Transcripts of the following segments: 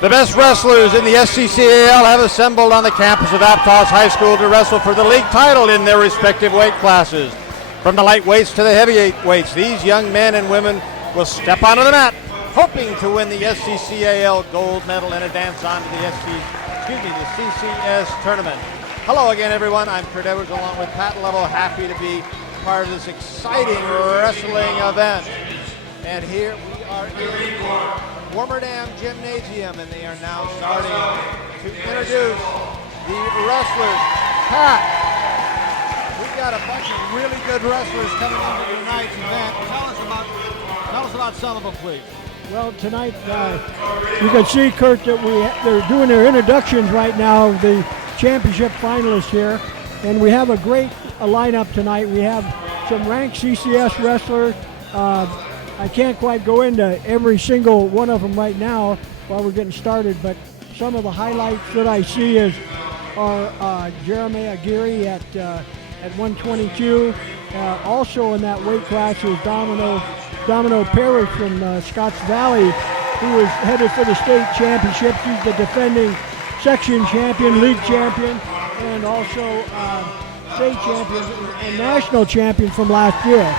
The best wrestlers in the SCCAL have assembled on the campus of Aptos High School to wrestle for the league title in their respective weight classes. From the lightweights to the heavyweights, these young men and women will step onto the mat, hoping to win the SCCAL gold medal and advance on to the CCS tournament. Hello again, everyone. I'm Kurt Edwards along with Pat Lovell. Happy to be part of this exciting wrestling event. And here we are in Warmerdam Gymnasium, and they are now starting to introduce the wrestlers. Pat, we've got a bunch of really good wrestlers coming into tonight's event. Tell us about some of them, please. Well, tonight you can see, Kurt, that they're doing their introductions right now, the championship finalists here, and we have a great lineup tonight. We have some ranked CCS wrestlers. I can't quite go into every single one of them right now while we're getting started, but some of the highlights that I see are Jeremy Aguirre at 122. Also in that weight class is Domino Parrish from Scotts Valley, who is headed for the state championship. She's the defending section champion, league champion, and also state champion and national champion from last year.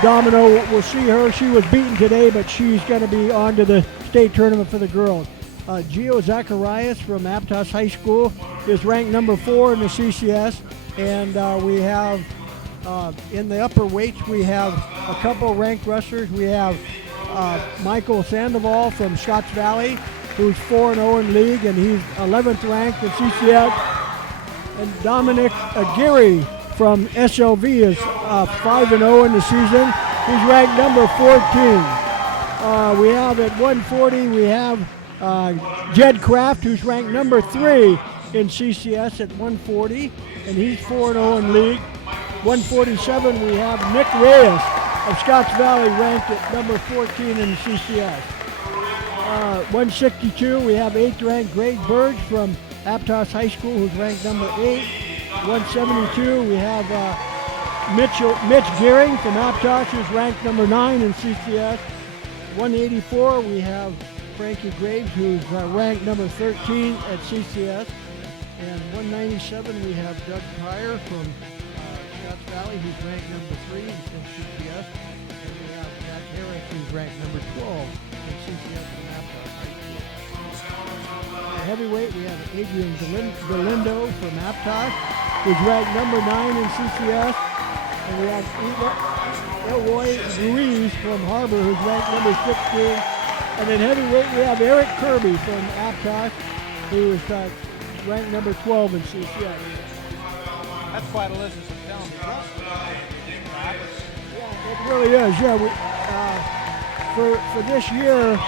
Domino, we'll see her. She was beaten today, but she's going to be on to the state tournament for the girls. Gio Zacharias from Aptos High School is ranked number 4 in the CCS. And we have, in the upper weights, we have a couple ranked wrestlers. We have Michael Sandoval from Scotts Valley, who's 4-0 in league, and he's 11th ranked in CCS. And Dominic Aguirre from SLV is 5-0 in the season. He's ranked number 14. We have at 140, we have Jed Kraft, who's ranked number 3 in CCS at 140, and he's 4-0 in league. 147, we have Nick Reyes of Scotts Valley, ranked at number 14 in the CCS. 162, we have 8th ranked Greg Burge from Aptos High School, who's ranked number 8. 172, we have Mitch Gearing from Aptos, who's ranked number 9 in CCS. 184, we have Frankie Graves, who's ranked number 13 at CCS. And 197, we have Doug Pryor from Scotts Valley, who's ranked number 3 in CCS. And we have Jack Harris, who's ranked number 12 in CCS from Aptos High School. Heavyweight, we have Adrian Galindo from Aptos, who's ranked number 9 in CCS. And we have Elroy Ruiz from Harbor, who's ranked number 16. And in heavyweight, we have Eric Kirby from Aptos, who is ranked number 12 in CCS. That's quite a list of some talented wrestlers. Yeah, it really is. Yeah, for this year,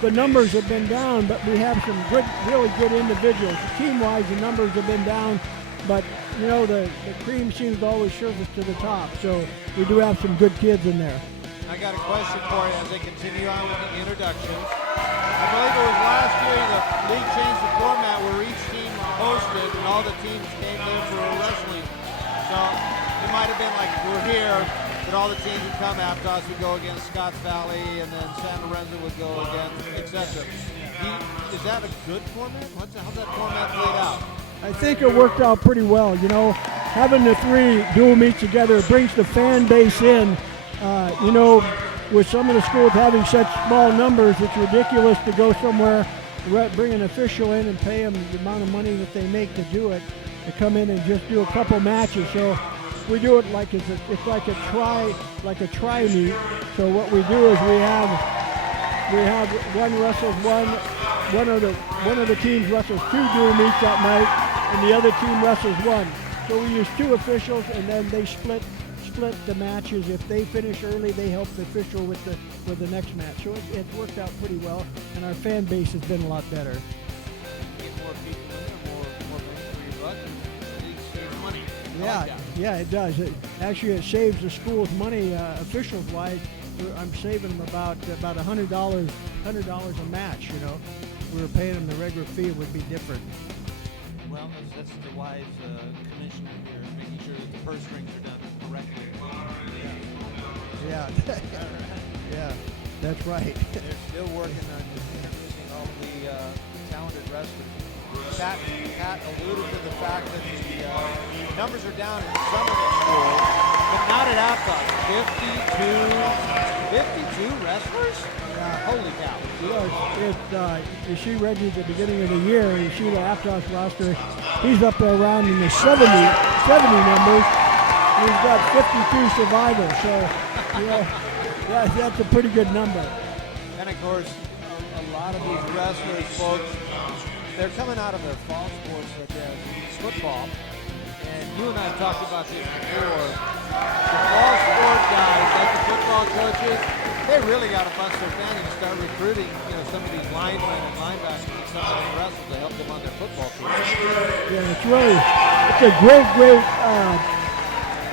the numbers have been down, but we have some really good individuals. Team-wise, the numbers have been down, but you know, the cream seems to always surface to the top. So we do have some good kids in there. I got a question for you as they continue on with the introductions. I believe it was last year the league changed the format where each team hosted and all the teams came there for wrestling. So it might have been like we're here, but all the teams would come. Aptos would go against Scotts Valley, and then San Lorenzo would go against, etc. Is that a good format? How's that format played out? I think it worked out pretty well. You know, having the 3 dual meets together, it brings the fan base in. You know, with some of the schools having such small numbers, it's ridiculous to go somewhere, bring an official in and pay them the amount of money that they make to do it, to come in and just do a couple matches. So we do it like it's like a try meet. So what we do is we have one wrestles one of the teams wrestles 2 dual meets that night, and the other team wrestles 1. So we use 2 officials, and then they split the matches. If they finish early, they help the official with the next match. So it's worked out pretty well, and our fan base has been a lot better. Get more people in there, more bang for your buck, and you save money. Yeah, it does. It saves the schools money, officials-wise. I'm saving them about $100 a match. You know, if we were paying them the regular fee, it would be different. Well, that's the wise commissioner here, is making sure that the purse strings are done correctly. Yeah, yeah, that's right. They're still working on introducing all the talented wrestlers. Pat alluded to the fact that the numbers are down in some of the schools, but not at Aptos. 52 wrestlers? Holy cow. You see Reggie at the beginning of the year, you see the Aptos roster, he's up there around in the 70 numbers. He's got 52 survivors, so that's a pretty good number. And of course, a lot of these wrestlers, folks, they're coming out of their fall sports such as football. And you and I have talked about this before. The fall sport guys, like the football coaches, they really got to bust their fanny and start recruiting, some of these linemen and linebackers and some of the wrestlers to help them on their football team. Yeah, it's a great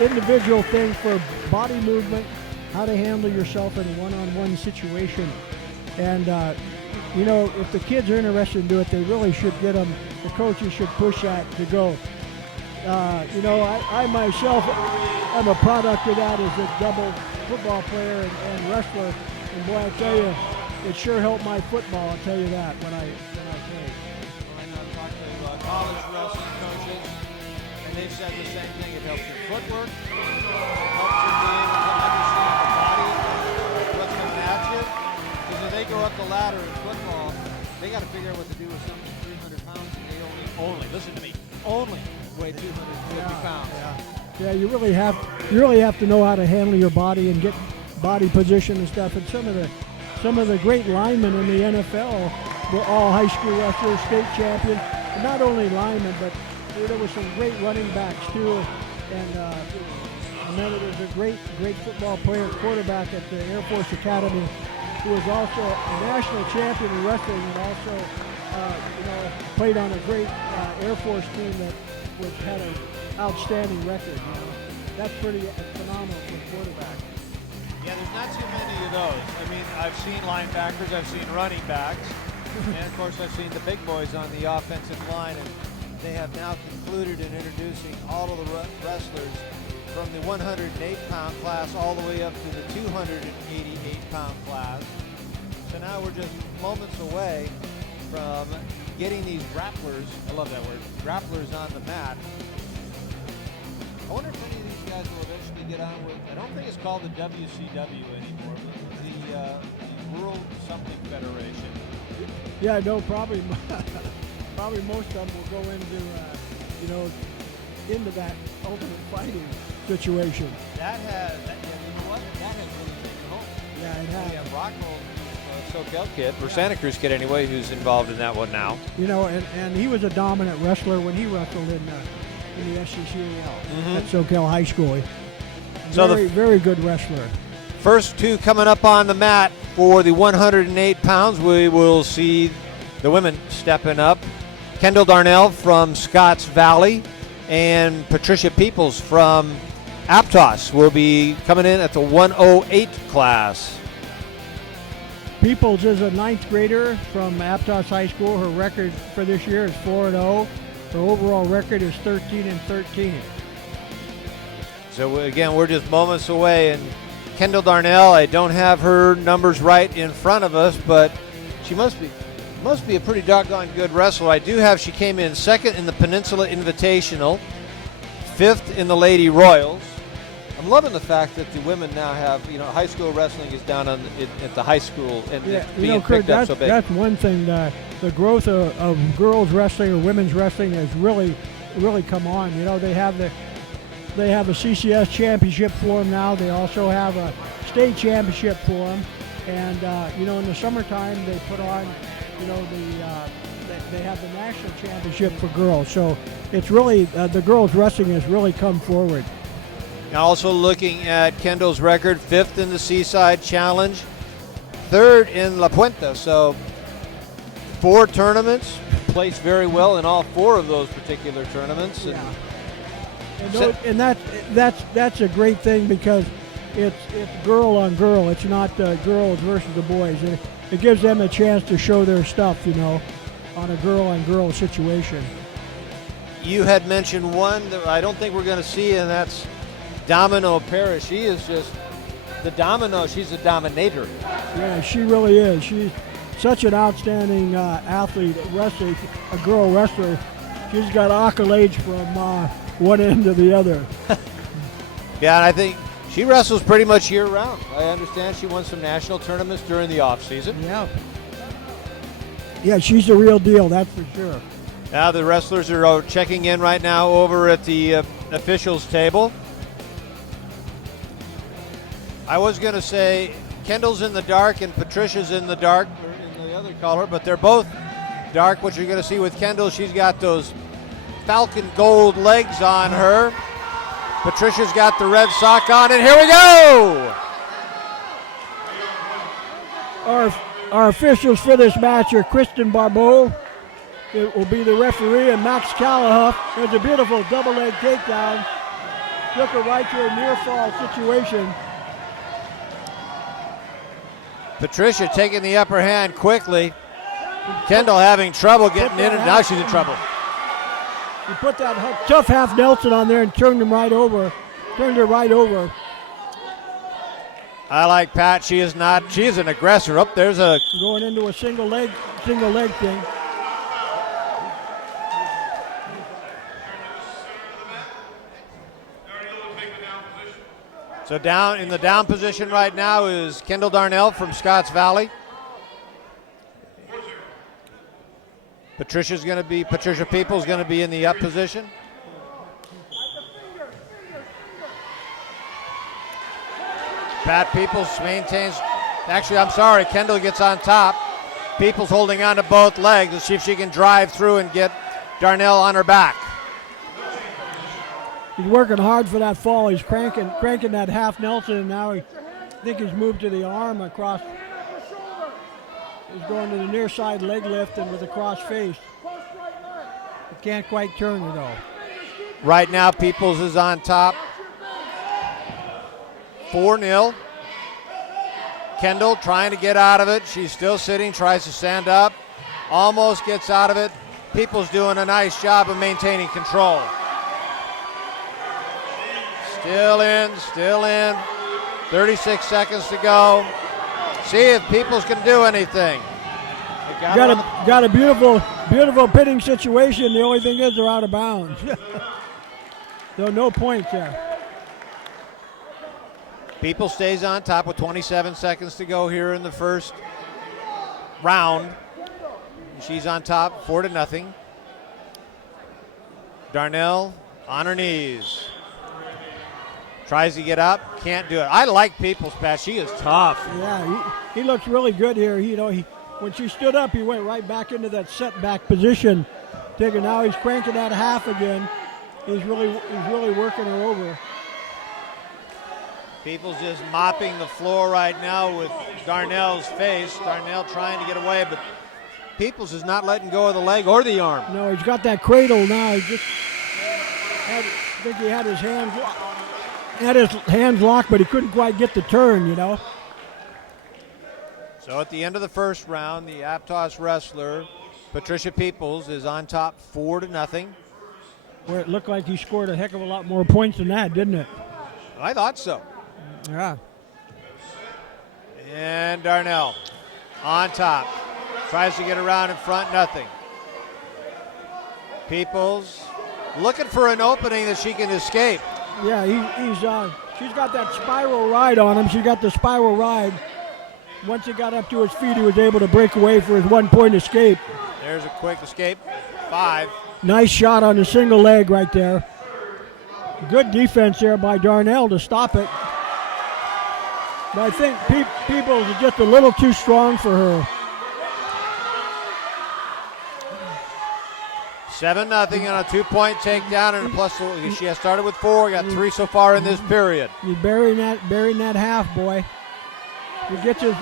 individual thing for body movement, how to handle yourself in a one-on-one situation. And, if the kids are interested in doing it, they really should get them. The coaches should push that to go. I myself am a product of that as a double football player and wrestler. And boy, I tell you, it sure helped my football. I'll tell you that when I played. I've talked to college wrestling coaches, and they've said the same thing. It helps your footwork, it helps you be able to understand the body, what's coming at you. Because when they go up the ladder in football, they got to figure out what to do with something 300 pounds, and they only listen to me, only weigh 250 pounds. Yeah, you really have to know how to handle your body and get body position and stuff. And some of the great linemen in the NFL were all high school wrestlers, state champions. And not only linemen, but there were some great running backs too. And I remember there was a great football player, quarterback at the Air Force Academy, who was also a national champion in wrestling and also played on a great Air Force team that had an outstanding record. That's pretty phenomenal for a quarterback. Yeah, there's not too many of those. I mean, I've seen linebackers, I've seen running backs, and of course I've seen the big boys on the offensive line, and they have now concluded in introducing all of the wrestlers from the 108-pound class all the way up to the 288-pound class. So now we're just moments away from getting these grapplers, I love that word, grapplers on the mat. I wonder if any of these guys will eventually get on with, I don't think it's called the WCW anymore, but the World Something Federation. Yeah, no, probably most of them will go into that ultimate fighting situation. That has really taken hold. Yeah, it has. We have Rockwell, SCCAL kid, or Santa Cruz kid anyway, who's involved in that one now. And he was a dominant wrestler when he wrestled in the SCCAL at SCCAL High School. Very good wrestler. First two coming up on the mat for the 108 pounds. We will see the women stepping up. Kendall Darnell from Scotts Valley and Patricia Peoples from Aptos will be coming in at the 108 class. Peoples is a 9th grader from Aptos High School. Her record for this year is 4-0. Her overall record is 13-13. So again, we're just moments away, and Kendall Darnell, I don't have her numbers right in front of us, but she must be a pretty doggone good wrestler. I do have she came in 2nd in the Peninsula Invitational, 5th in the Lady Royals. I'm loving the fact that the women now have, high school wrestling is down at the high school and it's being Kurt, picked up so big. That's one thing. The growth of girls wrestling or women's wrestling has really come on. They have a CCS championship for them now. They also have a state championship for them. And, in the summertime they put on, they have the national championship for girls. So it's really, the girls wrestling has really come forward. Now also looking at Kendall's record, 5th in the Seaside Challenge, 3rd in La Puente. So 4 tournaments, placed very well in all 4 of those particular tournaments. Yeah. And that's a great thing because it's girl on girl. It's not girls versus the boys. It gives them a chance to show their stuff, on a girl on girl situation. You had mentioned one that I don't think we're going to see, and that's Domino Parrish. She is just the domino. She's a dominator. Yeah, she really is. such an outstanding athlete, wrestler, a girl wrestler. She's got accolades from one end to the other. Yeah, and I think she wrestles pretty much year-round. I understand she won some national tournaments during the off-season. Yeah. Yeah, she's the real deal, that's for sure. Now the wrestlers are checking in right now over at the officials table. I was going to say Kendall's in the dark and Patricia's in the dark, or in the other color, but they're both dark. What you're going to see with Kendall, she's got those falcon gold legs on her. Patricia's got the red sock on, and here we go! Our officials for this match are Kristen Barbeau. It will be the referee, and Max Callahan. There's a beautiful double leg takedown. Took her right to a near fall situation. Patricia taking the upper hand quickly. Kendall having trouble getting in, and now she's in trouble. He put that tough half Nelson on there and turned her right over. I like Pat. She is an aggressor. Up there's a going into a single leg thing. So down in the down position right now is Kendall Darnell from Scotts Valley. Patricia Peoples going to be in the up position. Pat Peoples maintains, Kendall gets on top. Peoples holding on to both legs to see if she can drive through and get Darnell on her back. He's working hard for that fall. He's cranking that half Nelson, and now I think he's moved to the arm across. He's going to the near side leg lift and with a cross face. He can't quite turn it though. Right now, Peoples is on top. 4-0. Kendall trying to get out of it. She's still sitting, tries to stand up. Almost gets out of it. Peoples doing a nice job of maintaining control. Still in. 36 seconds to go. See if Peoples can do anything. Got a beautiful pitting situation. The only thing is they're out of bounds. So no points there. Peoples stays on top with 27 seconds to go here in the first round. She's on top, 4-0. Darnell on her knees. Tries to get up, can't do it. I like Peoples' Pat. She is tough. Yeah, he looks really good here. When she stood up, he went right back into that setback position. Now he's cranking that half again. He's really working her over. Peoples just mopping the floor right now with Darnell's face. Darnell trying to get away, but Peoples is not letting go of the leg or the arm. No, he's got that cradle now. I think he had his hands locked, but he couldn't quite get the turn, So at the end of the first round, the Aptos wrestler, Patricia Peoples, is on top 4-0. Where it looked like he scored a heck of a lot more points than that, didn't it? I thought so. Yeah. And Darnell on top. Tries to get around in front, nothing. Peoples looking for an opening that she can escape. Yeah, she's got that spiral ride on him. She got the spiral ride. Once he got up to his feet, he was able to break away for his 1-point escape. There's a quick escape. 5. Nice shot on the single leg right there. Good defense there by Darnell to stop it. But I think Peoples is just a little too strong for her. 7-0 on a 2-point takedown, and a plus. She has started with 4. Got 3 so far in this period. You're burying that half, boy. You get your.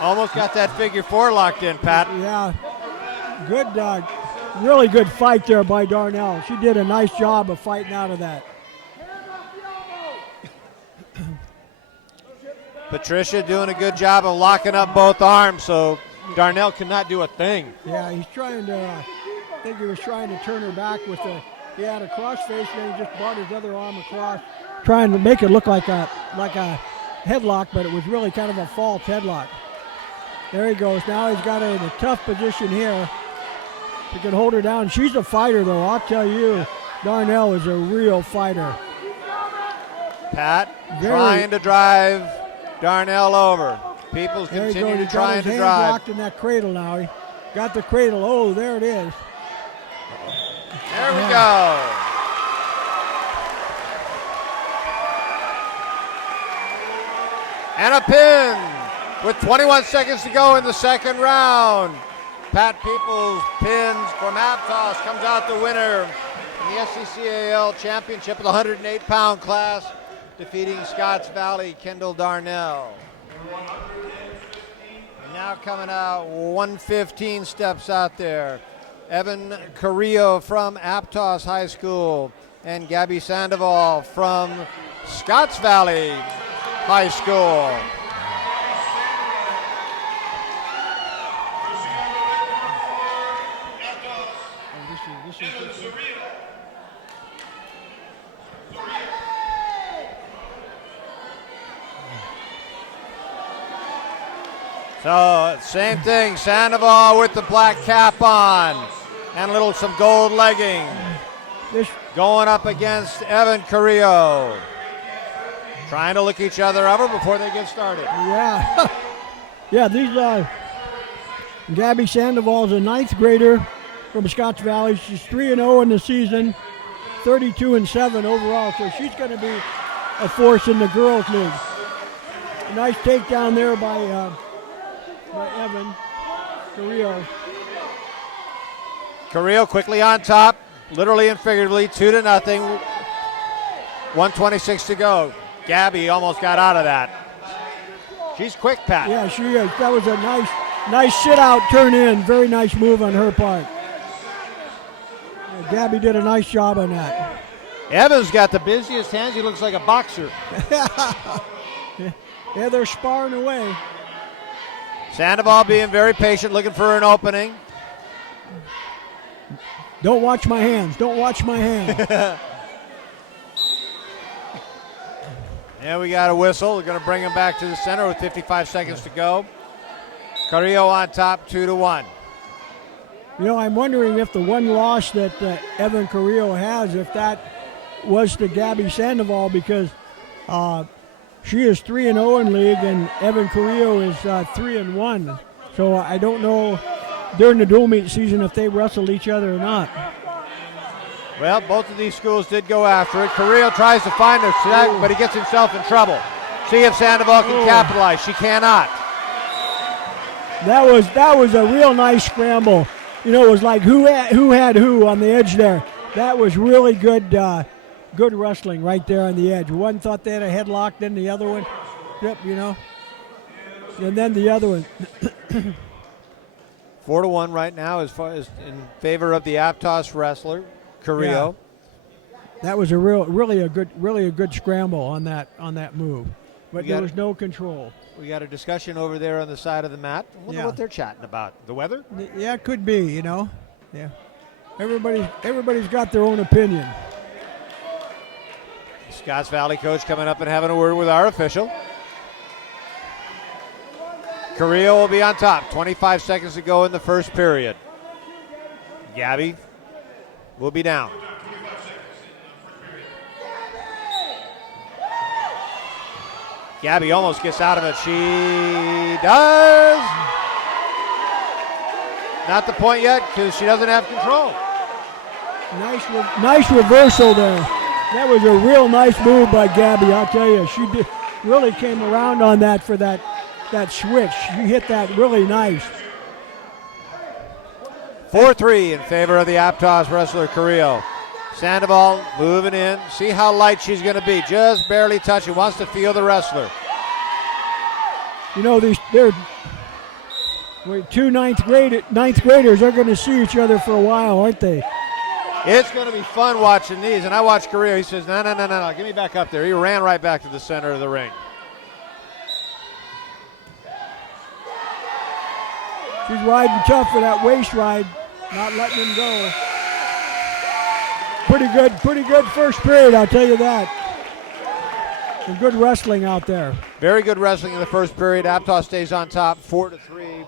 Almost got that figure 4 locked in, Pat. Yeah. Good, really good fight there by Darnell. She did a nice job of fighting out of that. Patricia doing a good job of locking up both arms, so Darnell cannot do a thing. Yeah, I think he was trying to turn her back he had a cross face, and then he just brought his other arm across, trying to make it look like a headlock, but it was really kind of a false headlock. There he goes. Now he's got her in a tough position here. He can hold her down. She's a fighter, though. I'll tell you, Darnell is a real fighter. Pat trying to drive Darnell over. Peoples continue to try to drive. Locked in that cradle now. He got the cradle. Oh, there it is. There we go. And a pin with 21 seconds to go in the second round. Pat Peoples pins from Aptos, comes out the winner in the SCCAL Championship of the 108-pound class, defeating Scotts Valley Kendall Darnell. Now coming out, 115 steps out there. Evan Carrillo from Aptos High School and Gabby Sandoval from Scotts Valley High School. So same thing, Sandoval with the black cap on and some gold legging. Going up against Evan Carrillo. Trying to look each other over before they get started. Yeah. Yeah, these Gabby Sandoval's a 9th grader from Scotts Valley. She's 3-0 in the season, 32-7 overall, so she's going to be a force in the girls' league. A nice takedown there by Evan Carrillo. Carrillo quickly on top, literally and figuratively, 2-0. 1:26 to go. Gabby almost got out of that. She's quick, Pat. Yeah, she is. That was a nice sit-out turn in. Very nice move on her part. Yeah, Gabby did a nice job on that. Evan's got the busiest hands. He looks like a boxer. Yeah, they're sparring away. Sandoval being very patient, looking for an opening. Don't watch my hands. Don't watch my hands. And we got a whistle. We're going to bring him back to the center with 55 seconds to go. Carrillo on top, 2-1. You know, I'm wondering if the one loss that Evan Carrillo has, if that was to Gabby Sandoval, because she is 3-0 in league and Evan Carrillo is 3-1. So I don't know during the dual meet season if they wrestled each other or not. Well, both of these schools did go after it. Carrillo tries to find her, but he gets himself in trouble. See if Sandoval can capitalize. She cannot. That was a real nice scramble. You know, it was like who had who on the edge there. That was really good good wrestling right there on the edge. One thought they had a headlock, then the other one. Yep, you know. And then the other one. 4-1 right now as far as in favor of the Aptos wrestler. Carrillo. Yeah. That was really a good scramble on that move, but there was no control. We got a discussion over there on the side of the mat. I wonder what they're chatting about. The weather? Yeah, it could be. You know, yeah. Everybody's got their own opinion. Scotts Valley coach coming up and having a word with our official. Carrillo will be on top. 25 seconds to go in the first period. Gabby will be down. Gabby almost gets out of it. She does. Not the point yet because she doesn't have control. Nice reversal there. That was a real nice move by Gabby, I'll tell you. She really came around on that for that switch. She hit that really nice. 4-3 in favor of the Aptos wrestler Carrillo. Sandoval moving in. See how light she's going to be. Just barely touching. Wants to feel the wrestler. You know, they're two ninth graders are going to see each other for a while, aren't they? It's going to be fun watching these. And I watched Carrillo. He says, no, get me back up there. He ran right back to the center of the ring. She's riding tough for that waist ride, not letting him go. Pretty good first period, I'll tell you that. And good wrestling out there. Very good wrestling in the first period. Aptos stays on top, 4-3.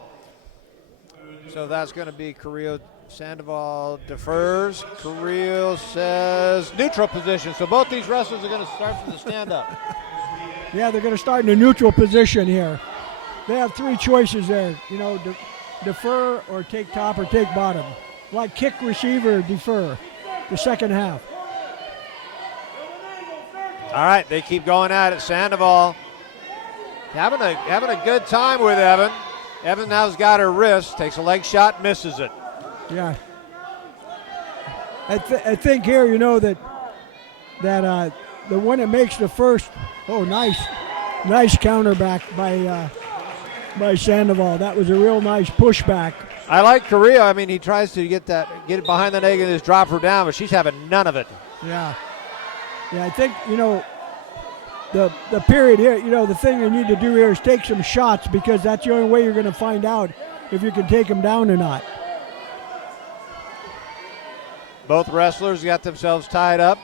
So that's going to be Carrillo. Sandoval defers. Carrillo says neutral position. So both these wrestlers are going to start from the stand-up. Yeah, they're going to start in a neutral position here. They have three choices there. You know, defer or take top or take bottom. Like kick, receiver, defer. The second half. All right, they keep going at it. Sandoval having a good time with Evan. Evan now's got her wrist, takes a leg shot, misses it. Yeah. I think here, you know, that the one that makes the first, nice counter back by Sandoval. That was a real nice pushback. I like Carrillo. I mean, he tries to get it behind the neck and just drop her down, but she's having none of it. Yeah. Yeah, I think, you know, the period here, you know, the thing you need to do here is take some shots, because that's the only way you're going to find out if you can take them down or not. Both wrestlers got themselves tied up.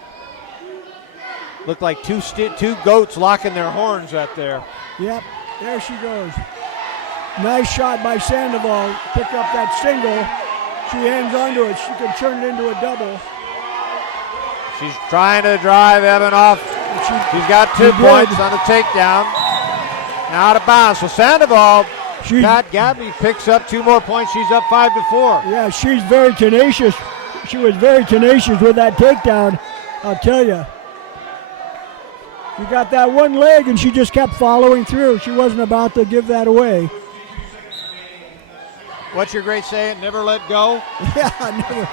Looked like two goats locking their horns out there. Yep, there she goes. Nice shot by Sandoval. Pick up that single. She hangs onto it. She can turn it into a double. She's trying to drive Evan off. She's got 2 points on the takedown. Now out of bounds. So Sandoval, Gabby picks up 2 more points. She's up 5-4. Yeah, she's very tenacious. She was very tenacious with that takedown, I'll tell you. She got that one leg and she just kept following through. She wasn't about to give that away. What's your great saying? Never let go? Yeah, never.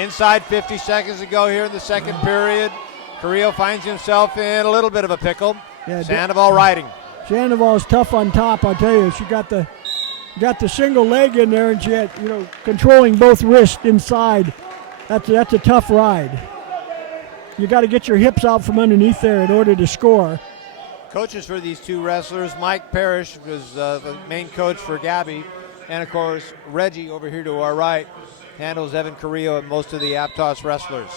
Inside 50 seconds to go here in the second period. Carrillo finds himself in a little bit of a pickle. Yeah, Sandoval riding. Sandoval's tough on top, I'll tell you. She got the single leg in there, and she had, you know, controlling both wrists inside. That's a tough ride. You got to get your hips out from underneath there in order to score. Coaches for these two wrestlers, Mike Parrish was the main coach for Gabby, and of course Reggie over here to our right handles Evan Carrillo and most of the Aptos wrestlers.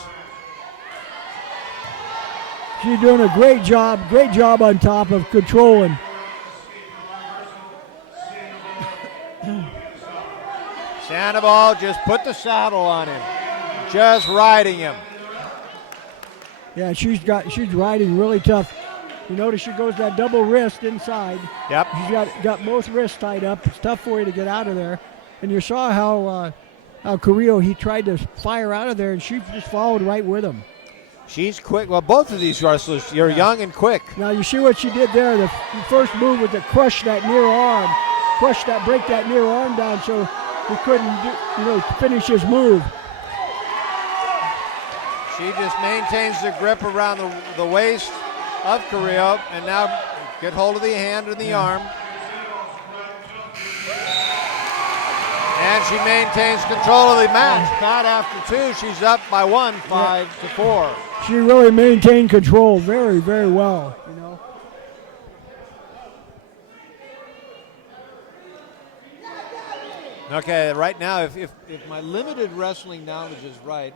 She's doing a great job on top of controlling. Sandoval just put the saddle on him, just riding him. Yeah, she's riding really tough. You notice she goes that double wrist inside. Yep. She's got both wrists tied up. It's tough for you to get out of there. And you saw how Carrillo, he tried to fire out of there, and she just followed right with him. She's quick. Well, both of these wrestlers, you're young and quick. Now you see what she did there. The first move was to crush that near arm, break that near arm down, so he couldn't, finish his move. She just maintains the grip around the waist of Carrillo, and now get hold of the hand and the arm. And she maintains control of the match. Not after 2, she's up by 1, 5-4. She really maintained control very, very well, Okay, right now, if my limited wrestling knowledge is right,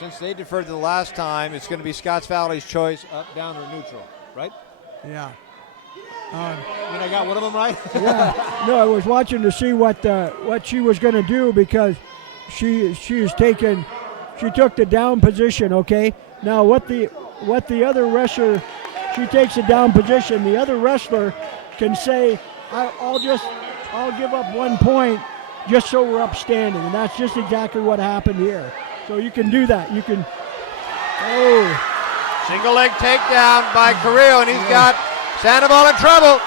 since they deferred the last time, it's going to be Scotts Valley's choice, up, down, or neutral, right? Yeah. I got one of them right? Yeah. No, I was watching to see what she was going to do, because she took the down position, okay? Now what the other wrestler, she takes the down position, the other wrestler can say, I'll give up 1 point just so we're upstanding, and that's just exactly what happened here. So you can do that. You can. Oh. Single leg takedown by Carrillo, and he's got Sandoval in trouble.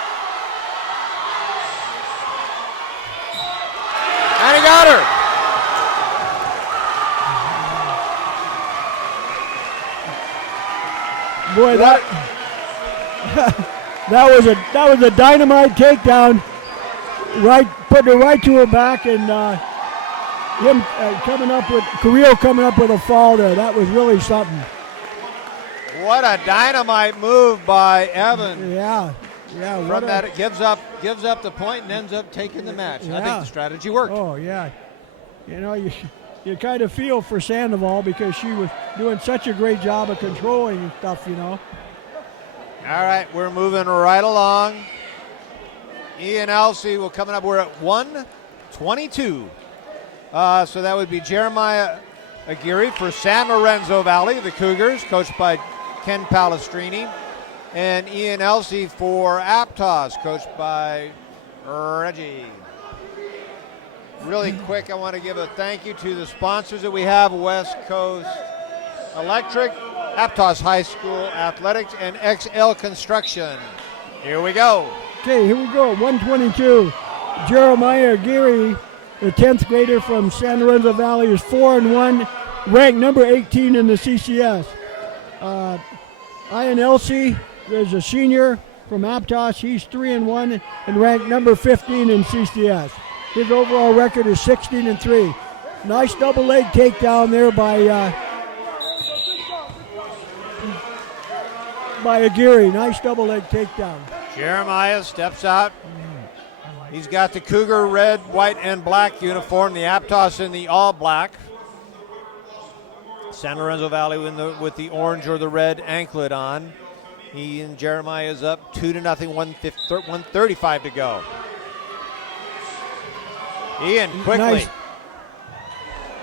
And he got her. Boy, that was a dynamite takedown. Right, putting her right to her back, and Carrillo coming up with a fall there. That was really something. What a dynamite move by Evan. Yeah. From that, it gives up the point and ends up taking the match. Yeah. I think the strategy worked. Oh yeah. You you kind of feel for Sandoval because she was doing such a great job of controlling and stuff, you know. All right, we're moving right along. Ian Elsey will coming up. We're at 1:22. So that would be Jeremiah Aguirre for San Lorenzo Valley, the Cougars, coached by Ken Palestrini. And Ian Elsey for Aptos, coached by Reggie. Really quick, I want to give a thank you to the sponsors that we have: West Coast Electric, Aptos High School Athletics, and XL Construction. Here we go. Okay, here we go. 122. Jeremiah Aguirre, the 10th grader from San Lorenzo Valley, is 4-1, ranked number 18 in the CCS. Ian Elsey is a senior from Aptos. He's 3-1 and ranked number 15 in CCS. His overall record is 16-3. Nice double leg takedown there by Aguirre. Nice double leg takedown. Jeremiah steps out. He's got the Cougar red, white, and black uniform. The Aptos in the all black. San Lorenzo Valley with the orange or the red anklet on. He and Jeremiah is up 2-0, 1:35 to go. Ian, quickly. Nice.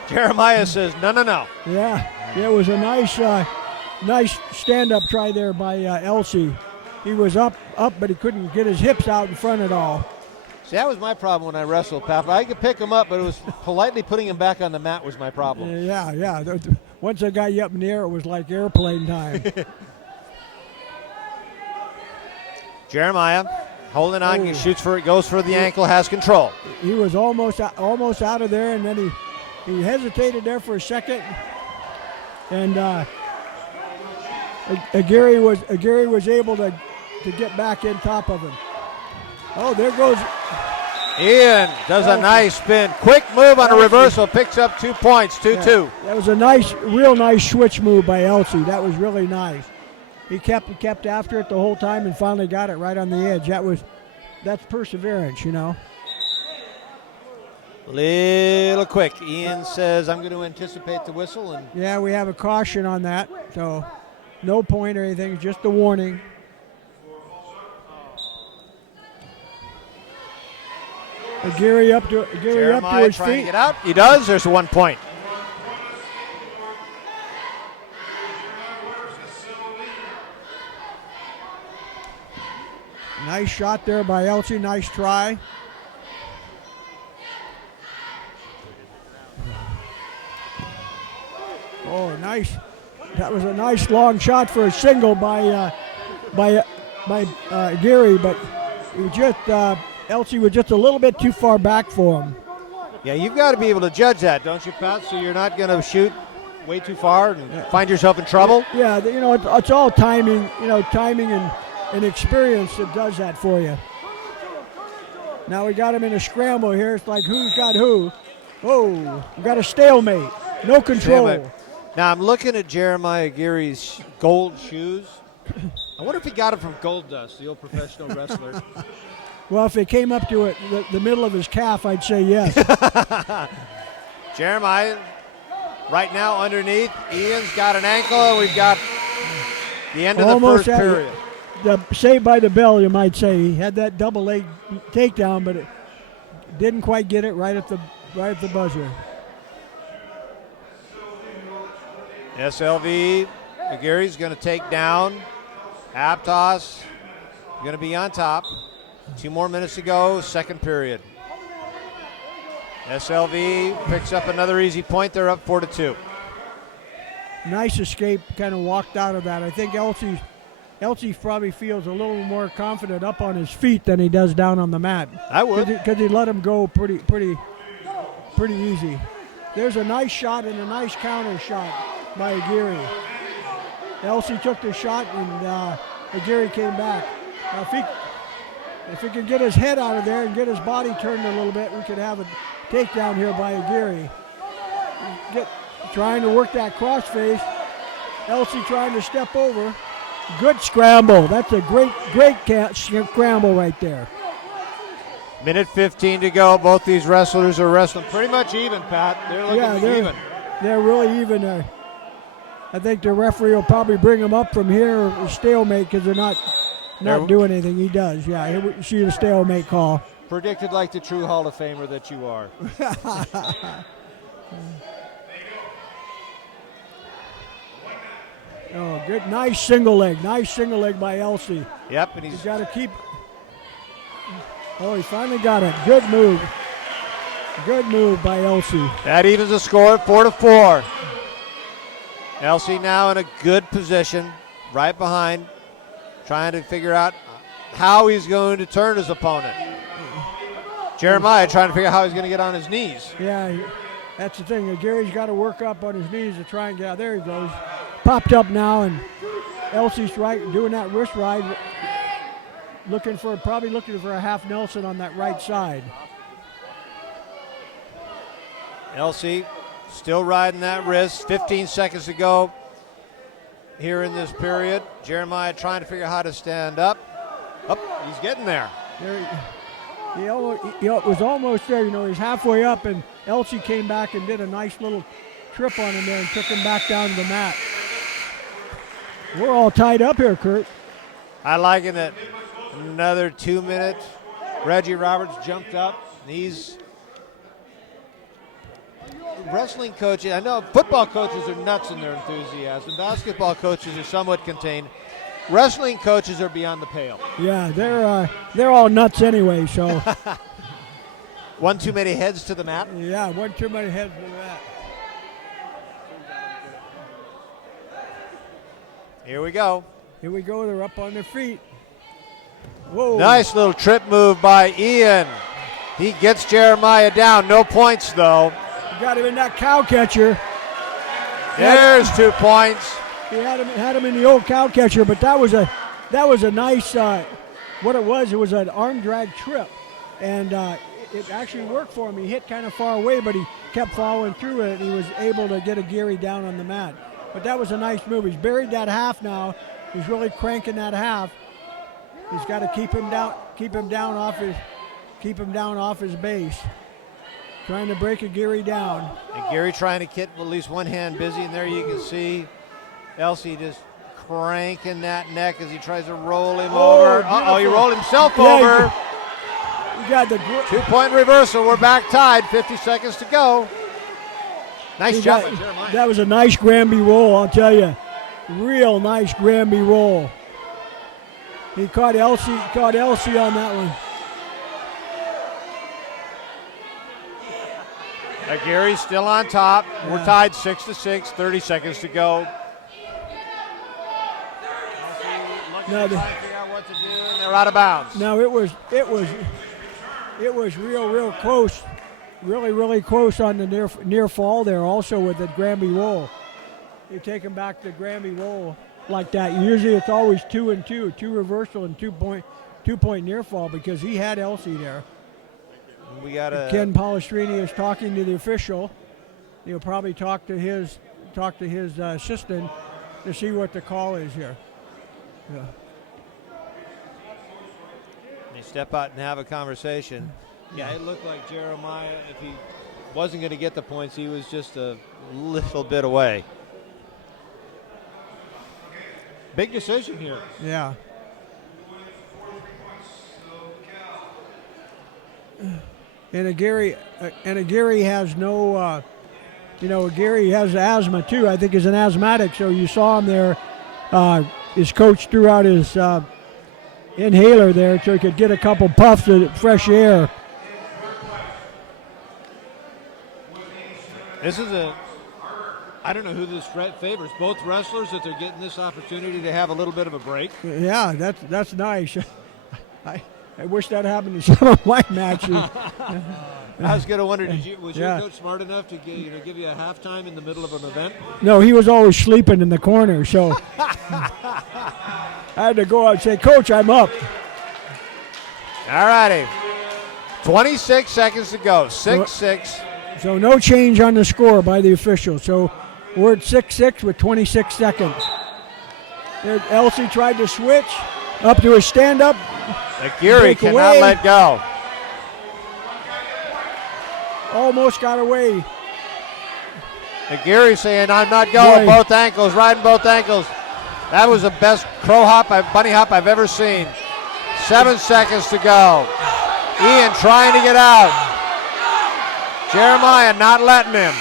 Jeremiah says, no. Yeah, it was a nice stand-up try there by Elsey. He was up, but he couldn't get his hips out in front at all. See, that was my problem when I wrestled, Papa. I could pick him up, but it was politely putting him back on the mat was my problem. Yeah. Once I got you up in the air, it was like airplane time. Jeremiah holding on, he shoots for it, goes for the ankle, has control. He was almost out of there, and then he hesitated there for a second, and Aguirre was able to get back in top of him. Oh, there goes Ian does a nice spin. Quick move on a reversal, picks up 2 points, 2-2. That was a real nice switch move by Elsey. That was really nice. He kept after it the whole time and finally got it right on the edge. That's perseverance, you know. Little quick. Ian says, I'm going to anticipate the whistle. And yeah, we have a caution on that, so no point or anything, just a warning. Aguirre up to his trying feet. to get out. He does. There's 1 point. Nice shot there by Elsey. Nice try. Oh, nice. That was a nice long shot for a single by Aguirre, but Elsey was just a little bit too far back for him. Yeah, you've got to be able to judge that, don't you, Pat? So you're not going to shoot way too far and find yourself in trouble? Yeah, it's all timing, timing and experience that does that for you. Now we got him in a scramble here. It's like who's got who. Oh, we got a stalemate. No control. Stalemate. Now I'm looking at Jeremiah Aguirre's gold shoes. I wonder if he got them from Gold Dust, the old professional wrestler. Well, if it came up to it, the middle of his calf, I'd say yes. Jeremiah right now underneath. Ian's got an ankle, and we've got the end of the first period. Saved by the bell, you might say. He had that double leg takedown, but it didn't quite get it right at the buzzer. SLV, Aguirre's going to take down. Aptos going to be on top. 2 more minutes to go, second period. SLV picks up another easy point. They're up 4-2. Nice escape, kind of walked out of that. I think Elsey probably feels a little more confident up on his feet than he does down on the mat. I would. Because he let him go pretty easy. There's a nice shot and a nice counter shot by Aguirre. Elsey took the shot and Aguirre came back. If he can get his head out of there and get his body turned a little bit, we could have a takedown here by Aguirre. Trying to work that crossface. Elsey trying to step over. Good scramble. That's a great scramble right there. Minute 15 to go. Both these wrestlers are wrestling pretty much even, Pat. They're looking even. They're really even there. I think the referee will probably bring them up from here, a stalemate, because they're not doing anything. He does, yeah. He'll see the stalemate call. Predicted like the true Hall of Famer that you are. Oh, good, nice single leg by Elsie. Yep, and he's got to keep. Oh, he finally got it. Good move by Elsie. That evens the score at 4-4. Elsie now in a good position, right behind, trying to figure out how he's going to turn his opponent. Jeremiah trying to figure out how he's going to get on his knees. Yeah, that's the thing. Gary's got to work up on his knees to try and get out. There he goes. Popped up now, and Elsie's right doing that wrist ride, probably looking for a half Nelson on that right side. Elsie still riding that wrist. 15 seconds to go here in this period. Jeremiah trying to figure out how to stand up. He's getting there. He was almost there. He's halfway up, and Elsie came back and did a nice little trip on him there and took him back down to the mat. We're all tied up here, Kurt. I like it. Another 2 minutes. Reggie Roberts jumped up. He's wrestling coaches. I know football coaches are nuts in their enthusiasm. Basketball coaches are somewhat contained. Wrestling coaches are beyond the pale. Yeah, they're all nuts anyway. So one too many heads to the mat. Yeah, one too many heads to the mat. Here we go. They're up on their feet. Whoa. Nice little trip move by Ian. He gets Jeremiah down. No points, though. He got him in that cow catcher. There's 2 points. He had him in the old cow catcher, but that was a nice. What it was an arm drag trip, and it actually worked for him. He hit kind of far away, but he kept following through it, and he was able to get a Gary down on the mat. But that was a nice move. He's buried that half now. He's really cranking that half. He's got to keep him down off his base. Trying to break a Gary down. And Gary trying to get at least one hand busy, and there you can see Elsie just cranking that neck as he tries to roll him over. He rolled himself over. You got the 2-point reversal. We're back tied. 50 seconds to go. Nice job by Jeremiah. That was a nice Granby roll, I'll tell you. Real nice Granby roll. He caught Elsie on that one. Gary's still on top. Yeah. We're tied 6-6. 30 seconds to go. Now figure out what to do, and they're out of bounds. Now it was real close. Really close on the near fall there also with the Granby roll. You take him back to Granby roll like that. Usually it's always 2 and 2, 2 reversal and 2 point near fall because he had Elsie there. Ken Polistrini is talking to the official. He'll probably talk to his assistant to see what the call is here. Yeah. They step out and have a conversation. Yeah, it looked like Jeremiah, if he wasn't going to get the points, he was just a little bit away. Big decision here. Yeah. And a Gary has no, Gary has asthma too. I think he's an asthmatic, so you saw him there. His coach threw out his inhaler there so he could get a couple puffs of fresh air. This is I don't know who this favors. Both wrestlers that they're getting this opportunity to have a little bit of a break. Yeah, that's nice. I wish that happened in some of my matches. I was going to wonder, was your coach smart enough to give you a halftime in the middle of an event? No, he was always sleeping in the corner, so I had to go out and say, Coach, I'm up. All righty. 26 seconds to go. 6-6. So no change on the score by the official. So we're at 6-6 with 26 seconds. Elsie tried to switch up to a stand-up. Gary cannot let go. almost got away. Aguirre saying, I'm not going. Boy. Both ankles, riding both ankles. That was the best bunny hop I've ever seen. 7 seconds to go. Ian trying to get out. Jeremiah not letting him.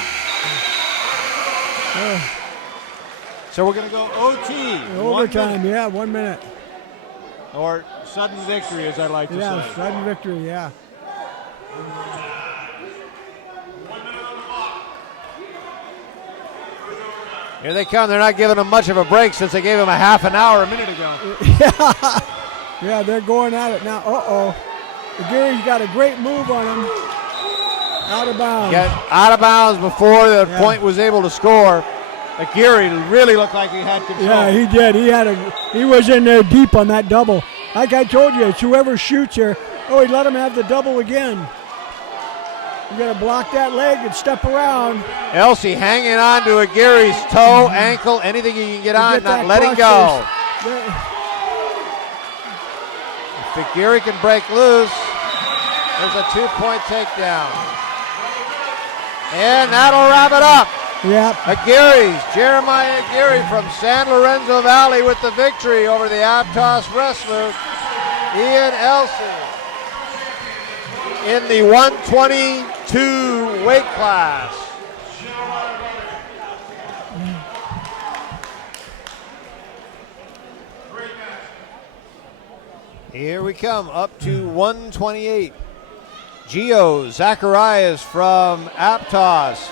So we're going to go OT. Overtime, yeah, 1 minute. Or sudden victory, as I like to say. Yeah, sudden victory, yeah. Here they come. They're not giving them much of a break since they gave him a half an hour a minute ago. Yeah, they're going at it now. Uh-oh. Aguirre's got a great move on him. Out of bounds. Get out of bounds before the point was able to score. Aguirre really looked like he had control. Yeah, he did. He was in there deep on that double. Like I told you, it's whoever shoots here. Oh, he let him have the double again. You got to block that leg and step around. Elsie hanging on to Aguirre's toe, ankle, anything he can get on, not letting go. If Aguirre can break loose, there's a 2-point takedown. And that'll wrap it up. Yep. Jeremiah Aguirre from San Lorenzo Valley with the victory over the Aptos wrestler, Ian Elsie, in the 122 weight class. Here we come, up to 128. Gio Zacharias from Aptos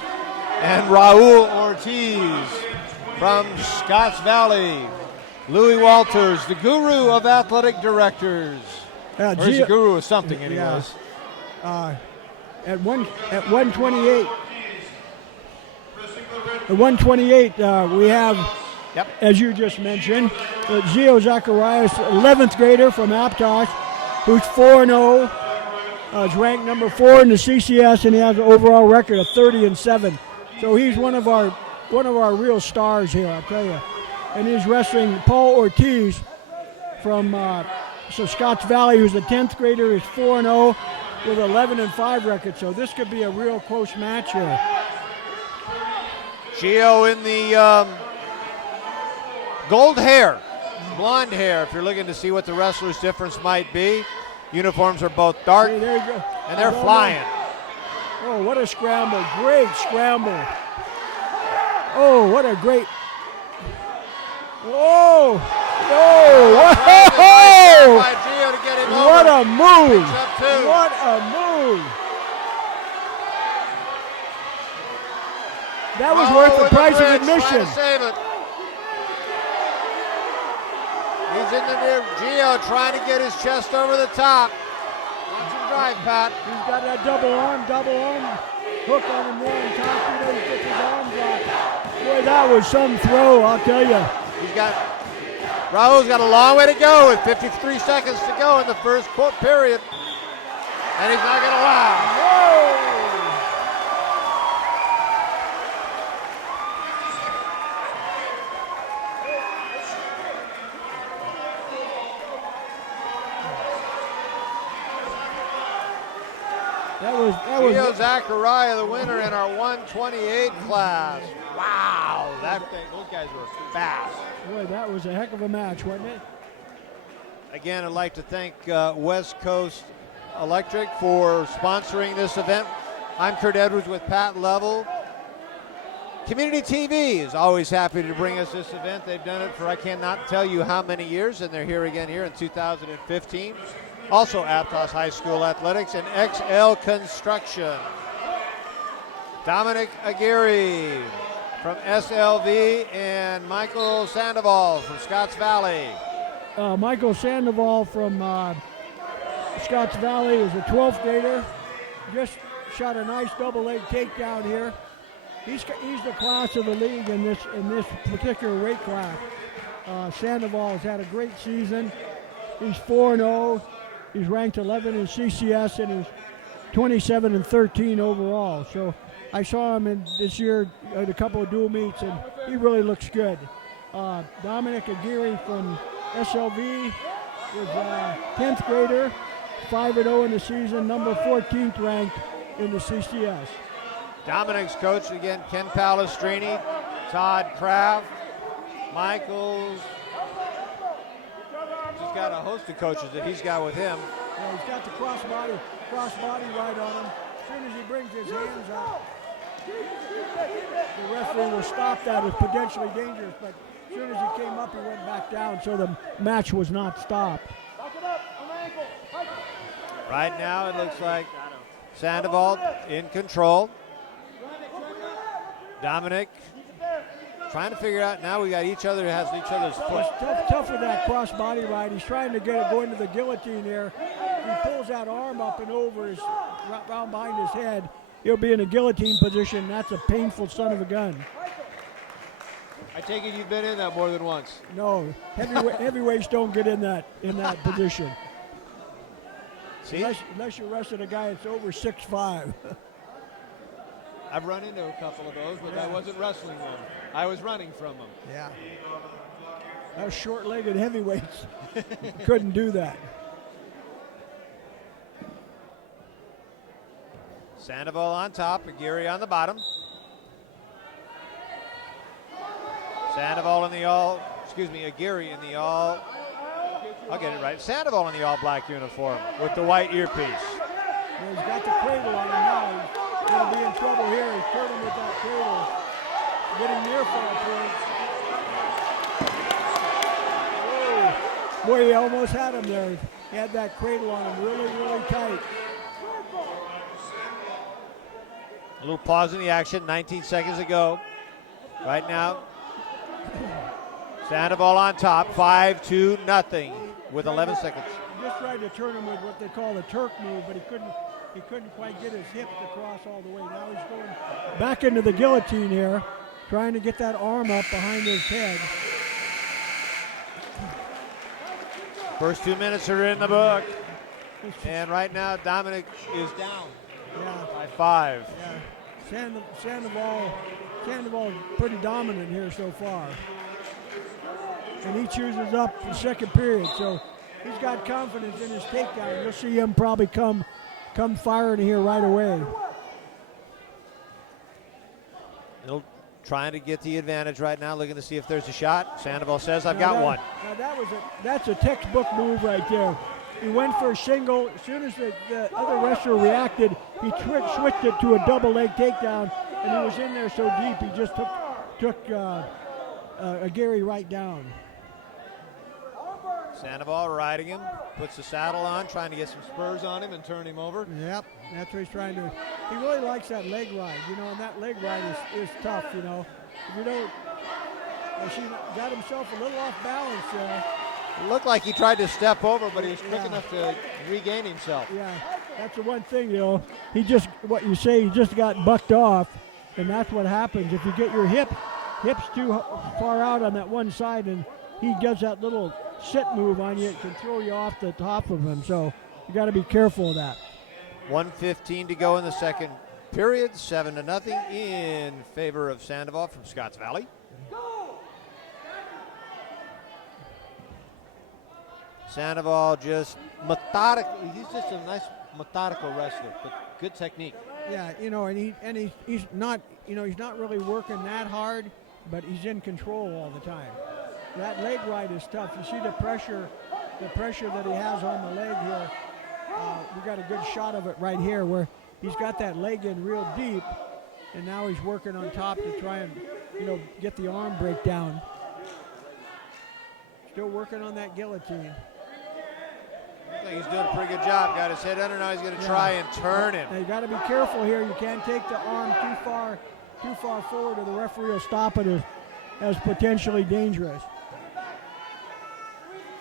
and Raul Ortiz from Scotts Valley. Louis Walters, the guru of athletic directors. Or he's the guru of something anyways. At 128. At 128, we have, as you just mentioned, Gio Zacharias, 11th grader from Aptos, who's 4-0. Is ranked number 4 in the CCS, and he has an overall record of 30-7. So he's one of our real stars here, I'll tell you. And he's wrestling Paul Ortiz from Scotts Valley, who's a 10th grader, is 4-0 with 11-5 record. So this could be a real close match here. Gio in the gold hair, blonde hair, if you're looking to see what the wrestlers' difference might be. Uniforms are both dark, Hey, there you go. and they're flying. Oh, what a scramble. Great scramble. Oh, what a great. Whoa. Whoa. Whoa. What a move. What a move. That was worth the price of admission. He's in the near. Gio trying to get his chest over the top. Watch him drive, Pat. He's got that double arm hook on him there on top. He gets his arm dropped. Boy, that was some throw, I'll tell you. Raul's got a long way to go with 53 seconds to go in the first period. And he's not going to allow. Whoa! That was Gio Zachariah, the winner in our 128 class. Wow, those guys were fast. Boy, that was a heck of a match, wasn't it? Again, I'd like to thank West Coast Electric for sponsoring this event. I'm Kurt Edwards with Pat Level. Community TV is always happy to bring us this event. They've done it for I cannot tell you how many years, and they're here again here in 2015. Also Aptos High School Athletics and XL Construction. Dominic Aguirre from SLV and Michael Sandoval from Scotts Valley. Michael Sandoval from Scotts Valley is a 12th grader. Just shot a nice double leg takedown here. He's the class of the league in this particular weight class. Sandoval has had a great season. He's 4-0. He's ranked 11 in CCS and he's 27-13 overall. So I saw him this year at a couple of dual meets, and he really looks good. Dominic Aguirre from SLV is a 10th grader, 5-0 in the season, number 14th ranked in the CCS. Dominic's coach again, Ken Palestrini, Todd Kraft, Michaels. He's got a host of coaches that he's got with him. Yeah, he's got the crossbody right on him. As soon as he brings his hands up, the referee will stop that as potentially dangerous, but as soon as he came up, he went back down, so the match was not stopped. Right now, it looks like Sandoval in control. Dominic trying to figure out, now we got each other has each other's foot. It's tough with that cross-body ride. He's trying to go into the guillotine here. He pulls that arm up and over his, round behind his head. He'll be in a guillotine position. That's a painful son of a gun. I take it you've been in that more than once. No, heavyweights don't get in that position. See? Unless you're wrestling a guy that's over 6'5". I've run into a couple of those, but I wasn't wrestling them. I was running from them. Yeah. Those short-legged heavyweights couldn't do that. Sandoval on top, Aguirre on the bottom. Sandoval in the Aguirre in the all, I'll get it right. Sandoval in the all-black uniform with the white earpiece. Yeah, he's got the cradle on him now. He's going to be in trouble here. He's turning with that cradle. Getting near fall points. Whoa. Boy, he almost had him there. He had that cradle on him really, really tight. A little pause in the action, 19 seconds ago. Right now, Sandoval on top, 5-0 with 11 seconds. He just tried to turn him with what they call the Turk move, but he couldn't quite get his hips across all the way. Now he's going back into the guillotine here, trying to get that arm up behind his head. First 2 minutes are in the book. And right now, Dominic is down by 5. Yeah, Sandoval pretty dominant here so far. And he chooses up the second period, so he's got confidence in his takedown. You'll see him probably come firing here right away. He'll trying to get the advantage right now, looking to see if there's a shot. Sandoval says, I've got one. Now that's a textbook move right there. He went for a single. As soon as the other wrestler reacted, he switched it to a double leg takedown, and he was in there so deep he just took Aguirre right down. Sandoval riding him, puts the saddle on, trying to get some spurs on him and turn him over. Yep, that's what he's trying to do. He really likes that leg ride, and that leg ride is tough, If you don't, she got himself a little off balance there. It looked like he tried to step over, but he was quick enough to regain himself. Yeah, that's the one thing, he just got bucked off, and that's what happens. If you get your hips too far out on that one side, and he does that little sit move on you, it can throw you off the top of him, so you got to be careful of that. 1:15 to go in the second period, 7-0 in favor of Sandoval from Scotts Valley. Sandoval just methodical. He's just a nice methodical wrestler, but good technique. Yeah, he's not really working that hard, but he's in control all the time. That leg ride is tough. You see the pressure that he has on the leg here. We got a good shot of it right here where he's got that leg in real deep, and now he's working on top to try and, get the arm break down. Still working on that guillotine. I think he's doing a pretty good job. Got his head under now. He's going to try and turn him. Now you got to be careful here. You can't take the arm too far forward, or the referee will stop it as potentially dangerous.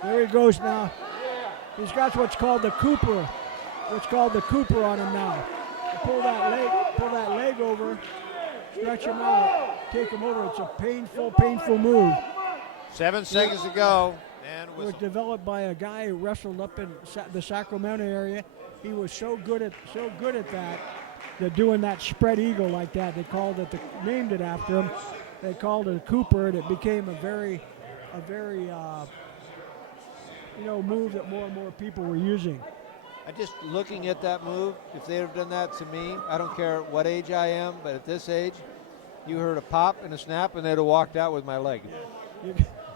There he goes now. He's got what's called the Cooper. On him now. Pull that leg over, stretch him out, take him over. It's a painful move. 7 seconds to go. And it was developed by a guy who wrestled up in the Sacramento area. He was so good at that doing that spread eagle like that. They named it after him. They called it a Cooper, and it became a very move that more and more people were using. Just looking at that move, if they have done that to me, I don't care what age I am, but at this age, you heard a pop and a snap, and they'd have walked out with my leg.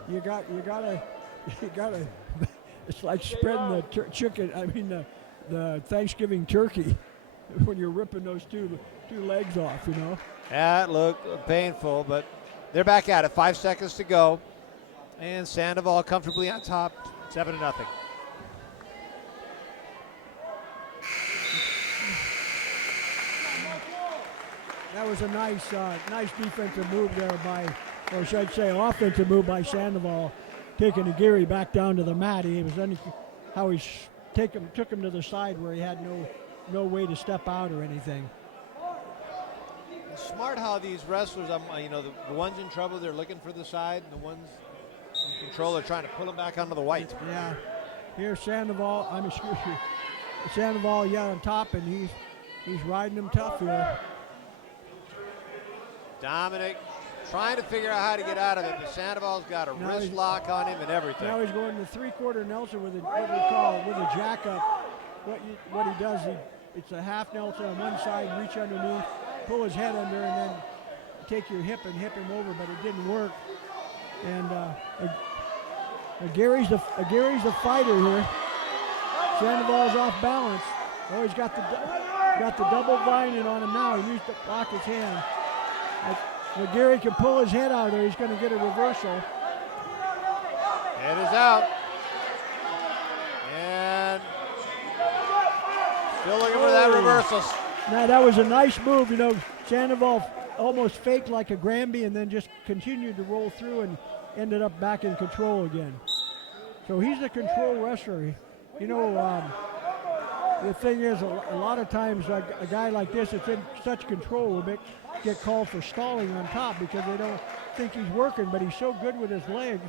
You gotta. It's like spreading the chicken. I mean, the Thanksgiving turkey when you're ripping those two legs off. You know. That looked painful, but they're back at it. 5 seconds to go, and Sandoval comfortably on top, 7-0. That was a nice defensive move there or should I say offensive move by Sandoval, taking Aguirre back down to the mat. He was how he took him to the side where he had no way to step out or anything. It's smart how these wrestlers, the ones in trouble, they're looking for the side, and the ones in control are trying to pull them back onto the white. Yeah. Here's Sandoval. Sandoval, on top, and he's riding him tough here. Dominic trying to figure out how to get out of it, but Sandoval's got a wrist lock on him and everything. Now he's going to three-quarter Nelson with a jack up. What he does, it's a half Nelson on one side, reach underneath, pull his head under, and then take your hip and hip him over, but it didn't work. And Gary's the fighter here. Sandoval's off balance. Oh, he's got the double binding on him now. He used to lock his hand. Gary can pull his head out there. He's going to get a reversal. Head is out. And still looking for that reversal. Now that was a nice move. Sandoval almost faked like a Granby and then just continued to roll through and ended up back in control again. So he's a control wrestler. The thing is, a lot of times a guy like this that's in such control will get called for stalling on top because they don't think he's working, but he's so good with his legs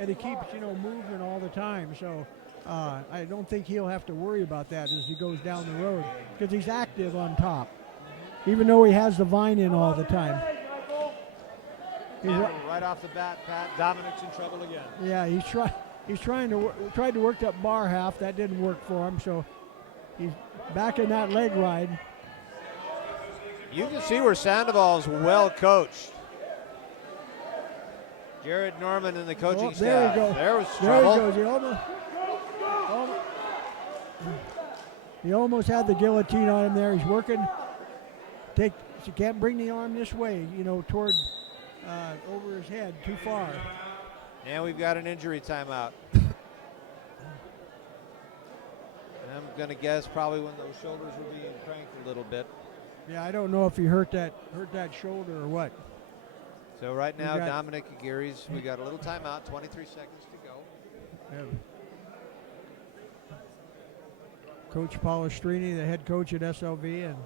and he keeps, moving all the time. So I don't think he'll have to worry about that as he goes down the road because he's active on top, even though he has the vine in all the time. Right off the bat, Pat, Dominic's in trouble again. Yeah, he's tried to work that bar half. That didn't work for him, so he's back in that leg ride. You can see where Sandoval's well coached. Jared Norman and the coaching staff. There was trouble. There he goes. He almost had the guillotine on him there. He's working. You can't bring the arm this way, toward over his head too far. And we've got an injury timeout. I'm going to guess probably when those shoulders were being cranked a little bit. Yeah, I don't know if he hurt that shoulder or what. So right now, Dominic Aguirre's, we got a little timeout, 23 seconds to go. Yeah. Coach Palestrini, the head coach at SLV, and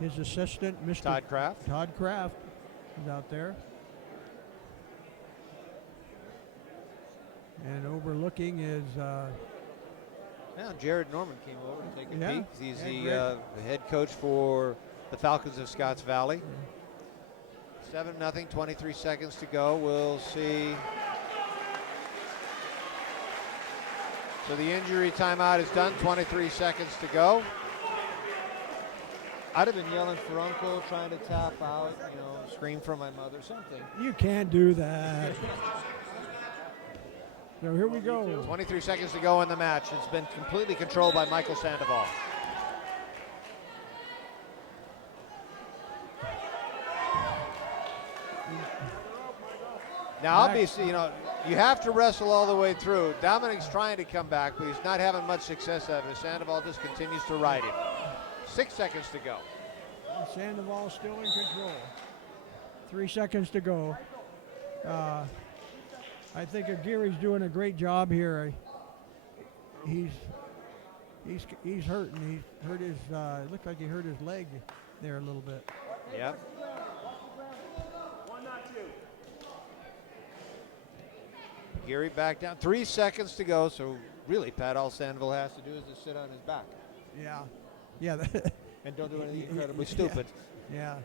his assistant, Mr. Todd Kraft is out there. And overlooking is... Now Jared Norman came over to take a peek. He's the head coach for the Falcons of Scotts Valley. 7-0, 23 seconds to go. We'll see. So the injury timeout is done, 23 seconds to go. I'd have been yelling for Uncle, trying to tap out, scream for my mother, something. You can't do that. So here we go. 23 seconds to go in the match. It's been completely controlled by Michael Sandoval. Now, obviously, you have to wrestle all the way through. Dominic's trying to come back, but he's not having much success at it. Sandoval just continues to ride him. 6 seconds to go. Sandoval still in control. 3 seconds to go. I think Aguirre's doing a great job here. He's hurting. He hurt his. It looked like he hurt his leg there a little bit. Yep. Aguirre back down. 3 seconds to go. So really, Pat, all Sandoval has to do is just sit on his back. Yeah. And don't do anything incredibly stupid. Yeah.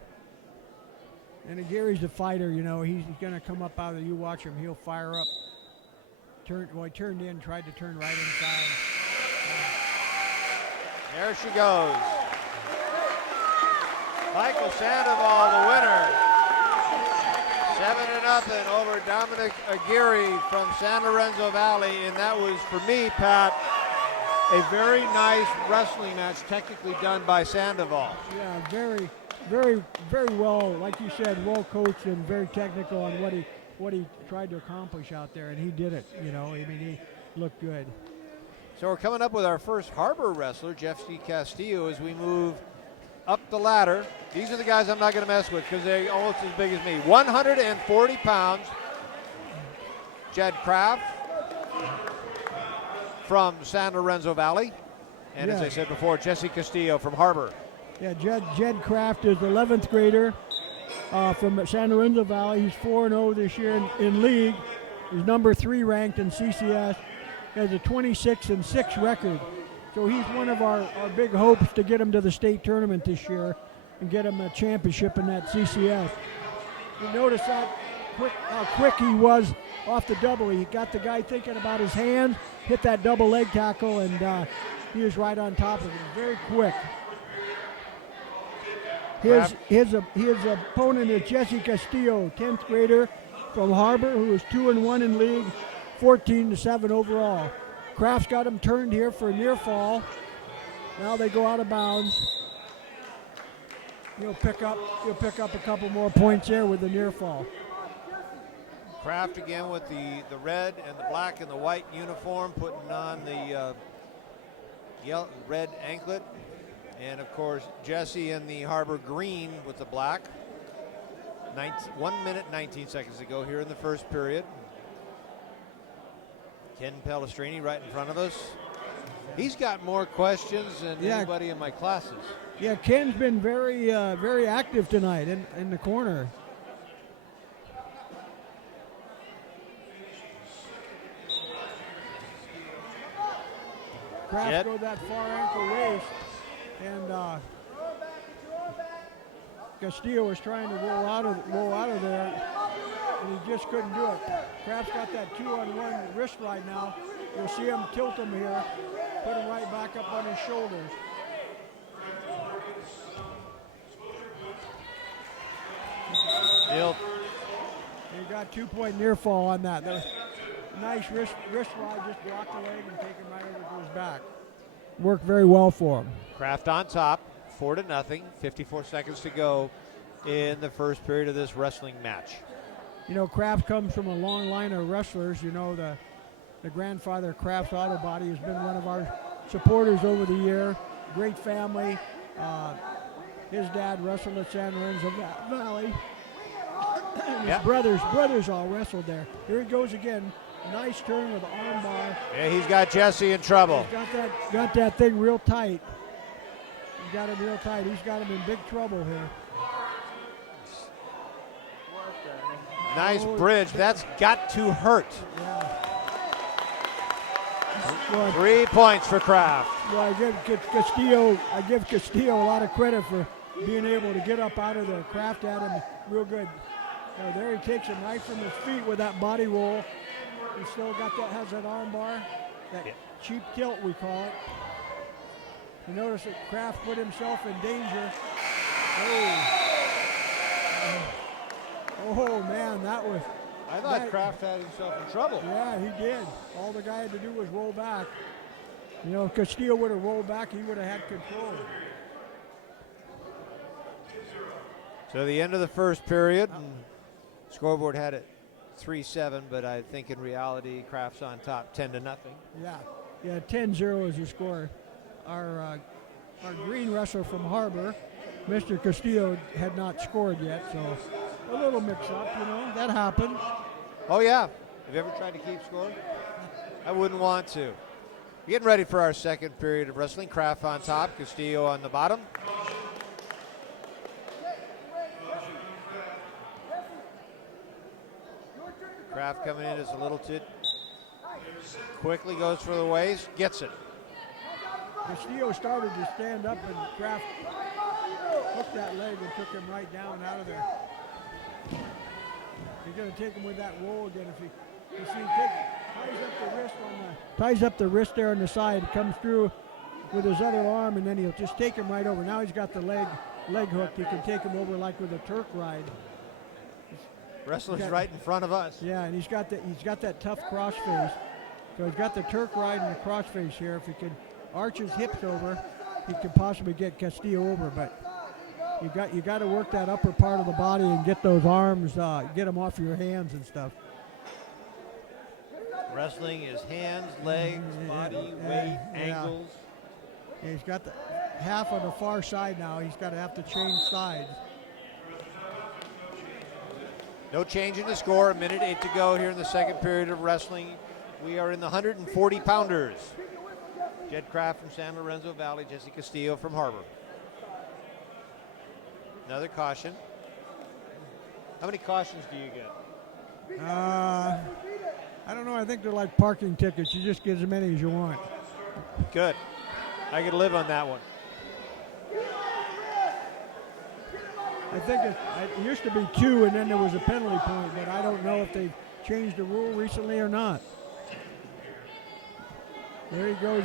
And Aguirre's the fighter, he's going to come up out of you watch him. He'll fire up. He turned in, tried to turn right inside. There she goes. Michael Sandoval, the winner. 7-0 over Dominic Aguirre from San Lorenzo Valley. And that was, for me, Pat, a very nice wrestling match, technically done by Sandoval. Yeah, very, very, very well, like you said, well coached and very technical on what he tried to accomplish out there, and he did it. You know, I mean, he looked good. So we're coming up with our first Harbor wrestler, Jeff C. Castillo, as we move up the ladder. These are the guys I'm not going to mess with because they're almost as big as me. 140 pounds. Jed Kraft from San Lorenzo Valley. And as I said before, Jesse Castillo from Harbor. Yeah, Jed Kraft is the 11th grader from San Lorenzo Valley. He's 4-0 this year in league. He's number 3 ranked in CCS. He has a 26-6 record. So he's one of our big hopes to get him to the state tournament this year and get him a championship in that CCS. You notice that how quick he was off the double. He got the guy thinking about his hand, hit that double leg tackle, and he was right on top of him. Very quick. His opponent is Jesse Castillo, 10th grader from Harbor, who is 2-1 in league, 14-7 overall. Kraft's got him turned here for a near fall. Now they go out of bounds. He'll pick up a couple more points there with the near fall. Kraft again with the red and the black and the white uniform, putting on the red anklet. And of course, Jesse in the Harbor green with the black. 1 minute, 19 seconds to go here in the first period. Ken Pelestrini right in front of us. He's got more questions than anybody in my classes. Yeah, Ken's been very, very active tonight in the corner. Kraft go that far ankle waist, and Castillo was trying to roll out of there, and he just couldn't do it. Kraft's got that 2-on-1 wrist right now. You'll see him tilt him here, put him right back up on his shoulders. He got 2-point near fall on that. That was a nice wrist ride, just block the leg and take him right over to his back. Worked very well for him. Kraft on top, 4-0, 54 seconds to go in the first period of this wrestling match. You know, Kraft comes from a long line of wrestlers. You know, the grandfather of Kraft's Auto Body has been one of our supporters over the year. Great family. His dad wrestled at San Lorenzo Valley. And his brothers all wrestled there. Here he goes again. Nice turn with the arm bar. Yeah, he's got Jesse in trouble. He's got that thing real tight. He's got him real tight. He's got him in big trouble here. Nice bridge. That's got to hurt. Yeah. 3 points for Kraft. Well, I give Castillo a lot of credit for being able to get up out of there. Kraft had him real good. There he takes him right from his feet with that body roll. He still has that arm bar, that cheap tilt we call it. You notice that Kraft put himself in danger. Oh man, that was. I thought Kraft had himself in trouble. Yeah, he did. All the guy had to do was roll back. You know, if Castillo would have rolled back, he would have had control. So the end of the first period, scoreboard had it 3-7, but I think in reality, Kraft's on top 10-0. Yeah, 10-0 is the score. Our green wrestler from Harbor, Mr. Castillo, had not scored yet, so a little mix-up, you know, that happened. Oh yeah, have you ever tried to keep score? I wouldn't want to. Getting ready for our second period of wrestling. Kraft on top, Castillo on the bottom. Kraft coming in as a little tit. Quickly goes for the waist, gets it. Castillo started to stand up and Kraft hooked that leg and took him right down out of there. He's going to take him with that roll again. If he ties up the wrist there on the side, comes through, with his other arm, and then he'll just take him right over. Now he's got the leg hook. He can take him over like with a Turk ride. Wrestler's right in front of us. Yeah, and he's got that tough crossface. So he's got the Turk ride and the crossface here. If he can arch his hips over, he could possibly get Castillo over. But you got to work that upper part of the body and get those arms, get them off your hands and stuff. Wrestling is hands, legs, body, weight, angles. Yeah, he's got the half on the far side now. He's got to have to change sides. No change in the score. A minute 8 to go here in the second period of wrestling. We are in the 140 pounders. Jed Kraft from San Lorenzo Valley, Jesse Castillo from Harbor. Another caution. How many cautions do you get? I don't know. I think they're like parking tickets. You just get as many as you want. Good. I could live on that one. I think it used to be 2, and then there was a penalty point, but I don't know if they've changed the rule recently or not. There he goes.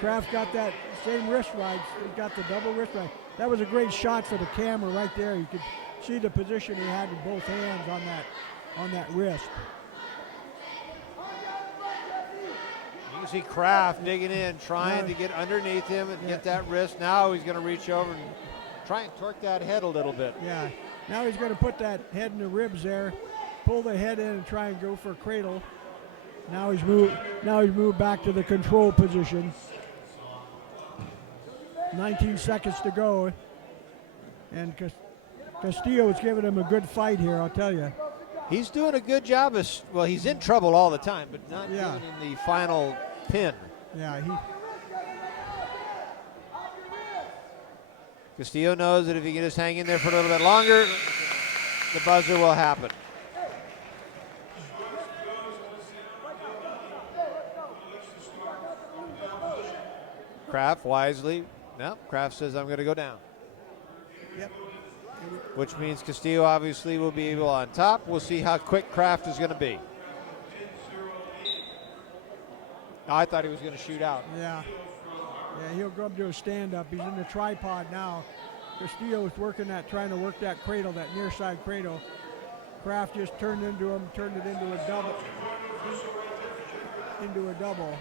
Kraft got that same wrist ride. He got the double wrist ride. That was a great shot for the camera right there. You could see the position he had with both hands on that wrist. You can see Kraft digging in, trying to get underneath him and get that wrist. Now he's going to reach over and try and torque that head a little bit. Yeah. Now he's going to put that head in the ribs there, pull the head in and try and go for a cradle. Now he's moved back to the control position. 19 seconds to go. And Castillo is giving him a good fight here, I'll tell you. He's doing a good job. He's in trouble all the time, but not even in the final pin. Yeah, Castillo knows that if he can just hang in there for a little bit longer, the buzzer will happen. Kraft wisely. No, Kraft says, I'm going to go down. Yep. Which means Castillo obviously will be able on top. We'll see how quick Kraft is going to be. Oh, I thought he was going to shoot out. Yeah. Yeah, he'll go up to a stand-up. He's in the tripod now. Castillo is trying to work that cradle, that near side cradle. Kraft just turned it into a double.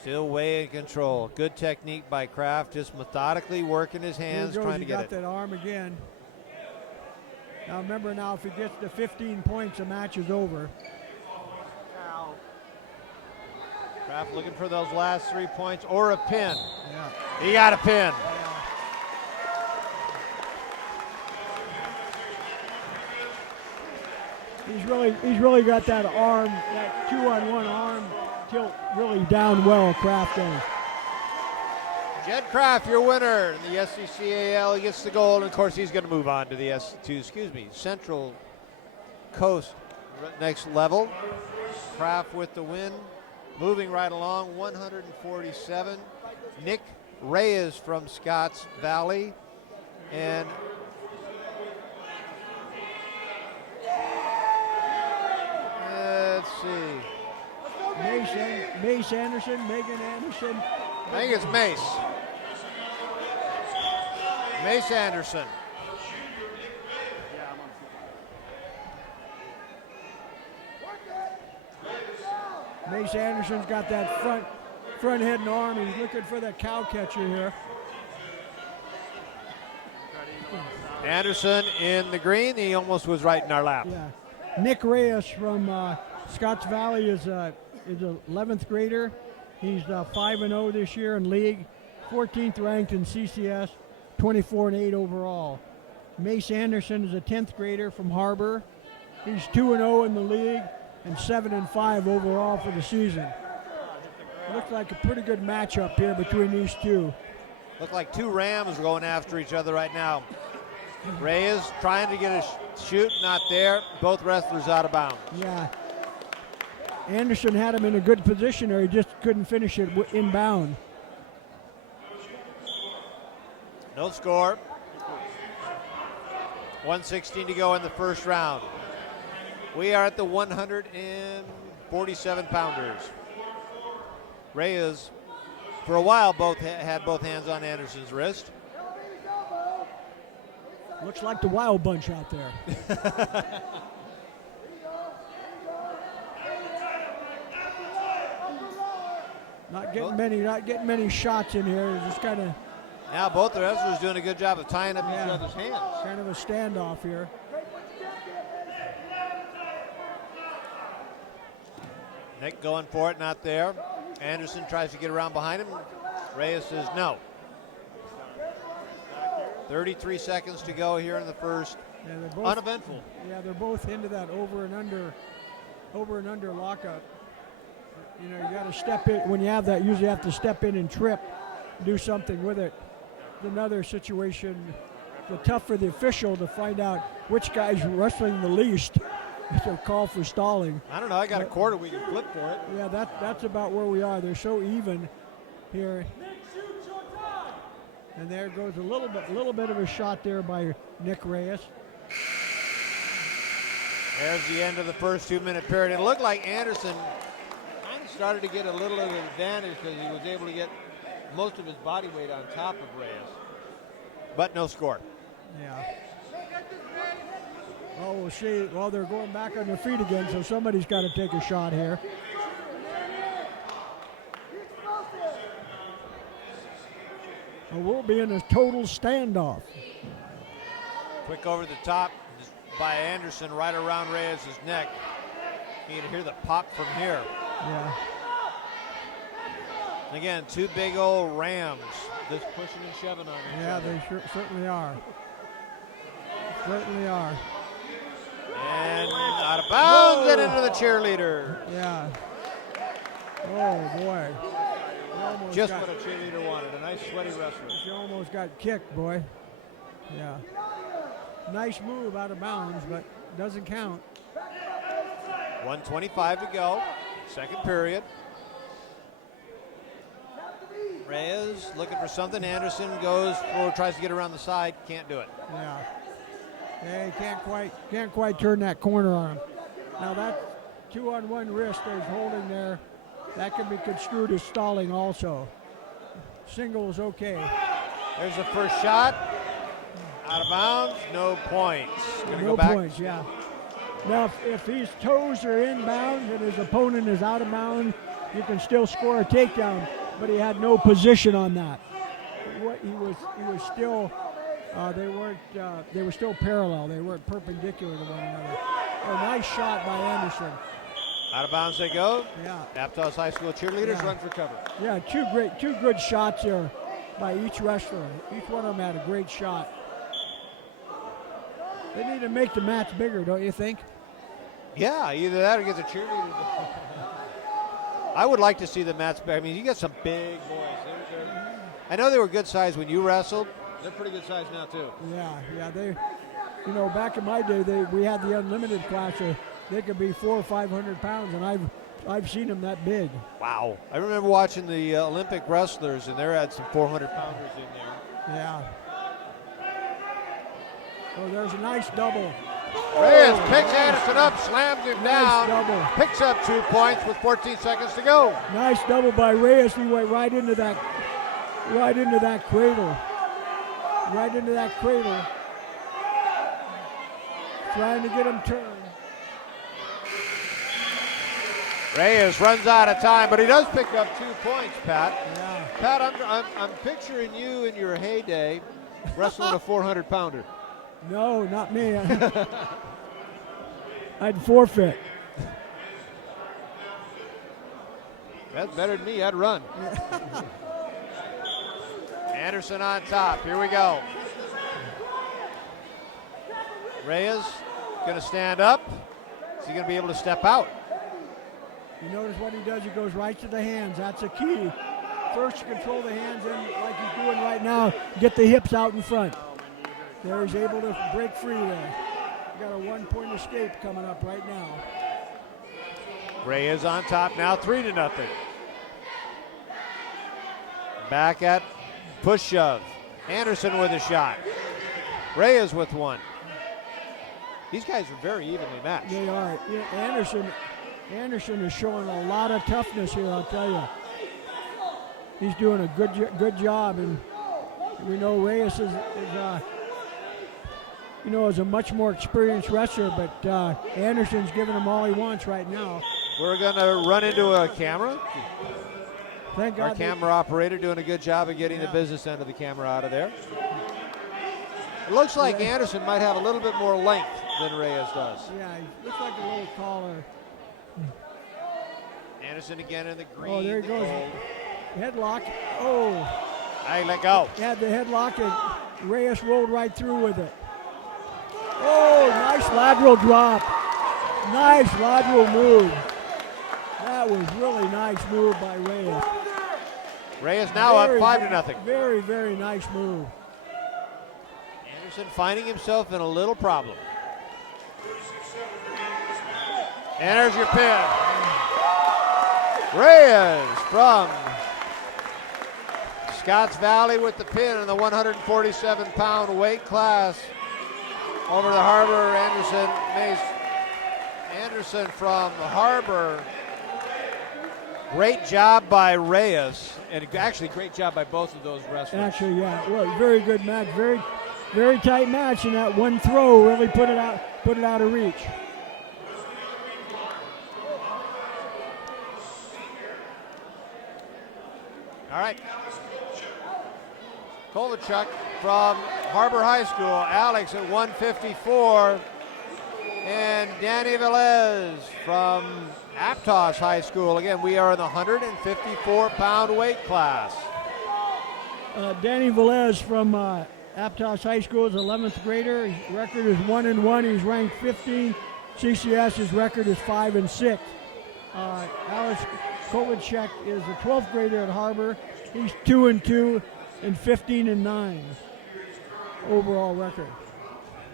Still way in control. Good technique by Kraft, just methodically working his hands, trying to get it. He got that arm again. Now remember, if he gets to 15 points, the match is over. Kraft looking for those last 3 points or a pin. Yeah. He got a pin. He's really got that arm, that 2-on-1 arm tilt really down well, Kraft does. Jed Kraft, your winner in the SCCAL. He gets the gold, and of course he's going to move on to the Central Coast next level. Kraft with the win. Moving right along, 147. Nick Reyes from Scotts Valley. And let's see. Mace Anderson, Megan Anderson. I think it's Mace. Mace Anderson. Mace Anderson's got that front head and arm. He's looking for that cow catcher here. Anderson in the green. He almost was right in our lap. Yeah. Nick Reyes from Scotts Valley is an 11th grader. He's 5-0 this year in league, 14th ranked in CCS, 24-8 overall. Mace Anderson is a 10th grader from Harbor. He's 2-0 in the league and 7-5 overall for the season. Looks like a pretty good matchup here between these two. Look like two Rams going after each other right now. Reyes trying to get a shoot, not there. Both wrestlers out of bounds. Yeah. Anderson had him in a good position there. He just couldn't finish it inbound. No score. 1:16 to go in the first round. We are at the 147 pounders. Reyes For a while, both had both hands on Anderson's wrist. Looks like the Wild Bunch out there. Not getting many shots in here. Just kind of. Now both the wrestlers doing a good job of tying up each other's hands. Kind of a standoff here. Nick going for it, not there. Anderson tries to get around behind him. Reyes says no. 33 seconds to go here in the first. Yeah, they're both uneventful. Yeah, they're both into that over and under lockup. You know, you got to step in when you have that. Usually have to step in and trip, do something with it. Another situation, it's tough for the official to find out which guy's wrestling the least. It's a call for stalling. I don't know. I got a quarter. We can flip for it. Yeah, that's about where we are. They're so even here. And there goes a little bit of a shot there by Nick Reyes. There's the end of the first 2-minute period. It looked like Anderson kind of started to get a little of an advantage because he was able to get most of his body weight on top of Reyes. But no score. Yeah. Well, we'll see. Well, they're going back on their feet again, so somebody's got to take a shot here. Well, we'll be in a total standoff. Quick over the top by Anderson right around Reyes' neck. You can hear the pop from here. Yeah. Again, two big old rams just pushing and shoving on each other. Yeah, they certainly are. Certainly are. And out of bounds and into the cheerleader. Yeah. Oh, boy. Just what a cheerleader wanted, a nice sweaty wrestler. She almost got kicked, boy. Yeah. Nice move out of bounds, but doesn't count. 1:25 to go, second period. Reyes looking for something. Anderson tries to get around the side, can't do it. Yeah. Yeah, he can't quite turn that corner on him. Now that 2-on-1 wrist that he's holding there, that can be construed as stalling also. Singles okay. There's the first shot. Out of bounds, no points. Gonna no go back. Points, yeah. Now if his toes are inbounds and his opponent is out of bounds, you can still score a takedown, but he had no position on that. He was still they were still parallel. They weren't perpendicular to one another. A nice shot by Anderson. Out of bounds they go. Yeah. Aptos High School cheerleaders run for cover. Yeah, two good shots there by each wrestler. Each one of them had a great shot. They need to make the match bigger, don't you think? Yeah, either that or get the cheerleaders. I would like to see the match bigger. I mean, you got some big boys. I know they were good size when you wrestled. They're pretty good size now too. Yeah. They, back in my day, we had the unlimited class. They could be 400 or 500 pounds, and I've seen them that big. Wow. I remember watching the Olympic wrestlers, and there had some 400-pounders in there. Yeah. Oh, there's a nice double. Reyes picks Anderson up, slams him down, double. Picks up 2 points with 14 seconds to go. Nice double by Reyes. He went right into that cradle. Right into that cradle. Trying to get him turned. Reyes runs out of time, but he does pick up 2 points, Pat. Yeah. Pat, I'm picturing you in your heyday wrestling a 400-pounder. No, not me. I'd forfeit. That's better than me. I'd run. Anderson on top. Here we go. Reyes going to stand up. Is he going to be able to step out? You notice what he does? He goes right to the hands. That's a key. First, control the hands in like he's doing right now. Get the hips out in front. There he's able to break free there. Got a 1-point escape coming up right now. Reyes on top now, 3-0. Back at push shove. Anderson with a shot. Reyes with one. These guys are very evenly matched. They are. Yeah, Anderson is showing a lot of toughness here, I'll tell you. he's doing a good job, and we know Reyes is a much more experienced wrestler, but Anderson's giving him all he wants right now. We're going to run into a camera. Thank God. Our camera operator doing a good job of getting the business end of the camera out of there. It looks like Anderson might have a little bit more length than Reyes does. Yeah, he looks like a little taller. Anderson again in the green. Oh, there he goes. Gold. Headlock. Oh. I let go. Had the headlock, and Reyes rolled right through with it. Oh, nice lateral drop. Nice lateral move. That was really nice move by Reyes. Reyes now up 5-0. Very, very nice move. Anderson finding himself in a little problem. And there's your pin. Reyes from Scotts Valley with the pin in the 147-pound weight class. Over the Harbor, Anderson from Harbor. Great job by Reyes, and actually great job by both of those wrestlers. Actually, yeah, well, very good match, very, very tight match, and that one throw really put it out of reach. All right. Kovalchuk from Harbor High School, Alex at 154, and Danny Velez from Aptos High School. Again, we are in the 154-pound weight class. Danny Velez from Aptos High School is 11th grader. His record is 1-1. He's ranked 15. CCS, his record is 5-6. Alex Kovalchuk is a 12th grader at Harbor. He's 2-2 and 15-9 overall record.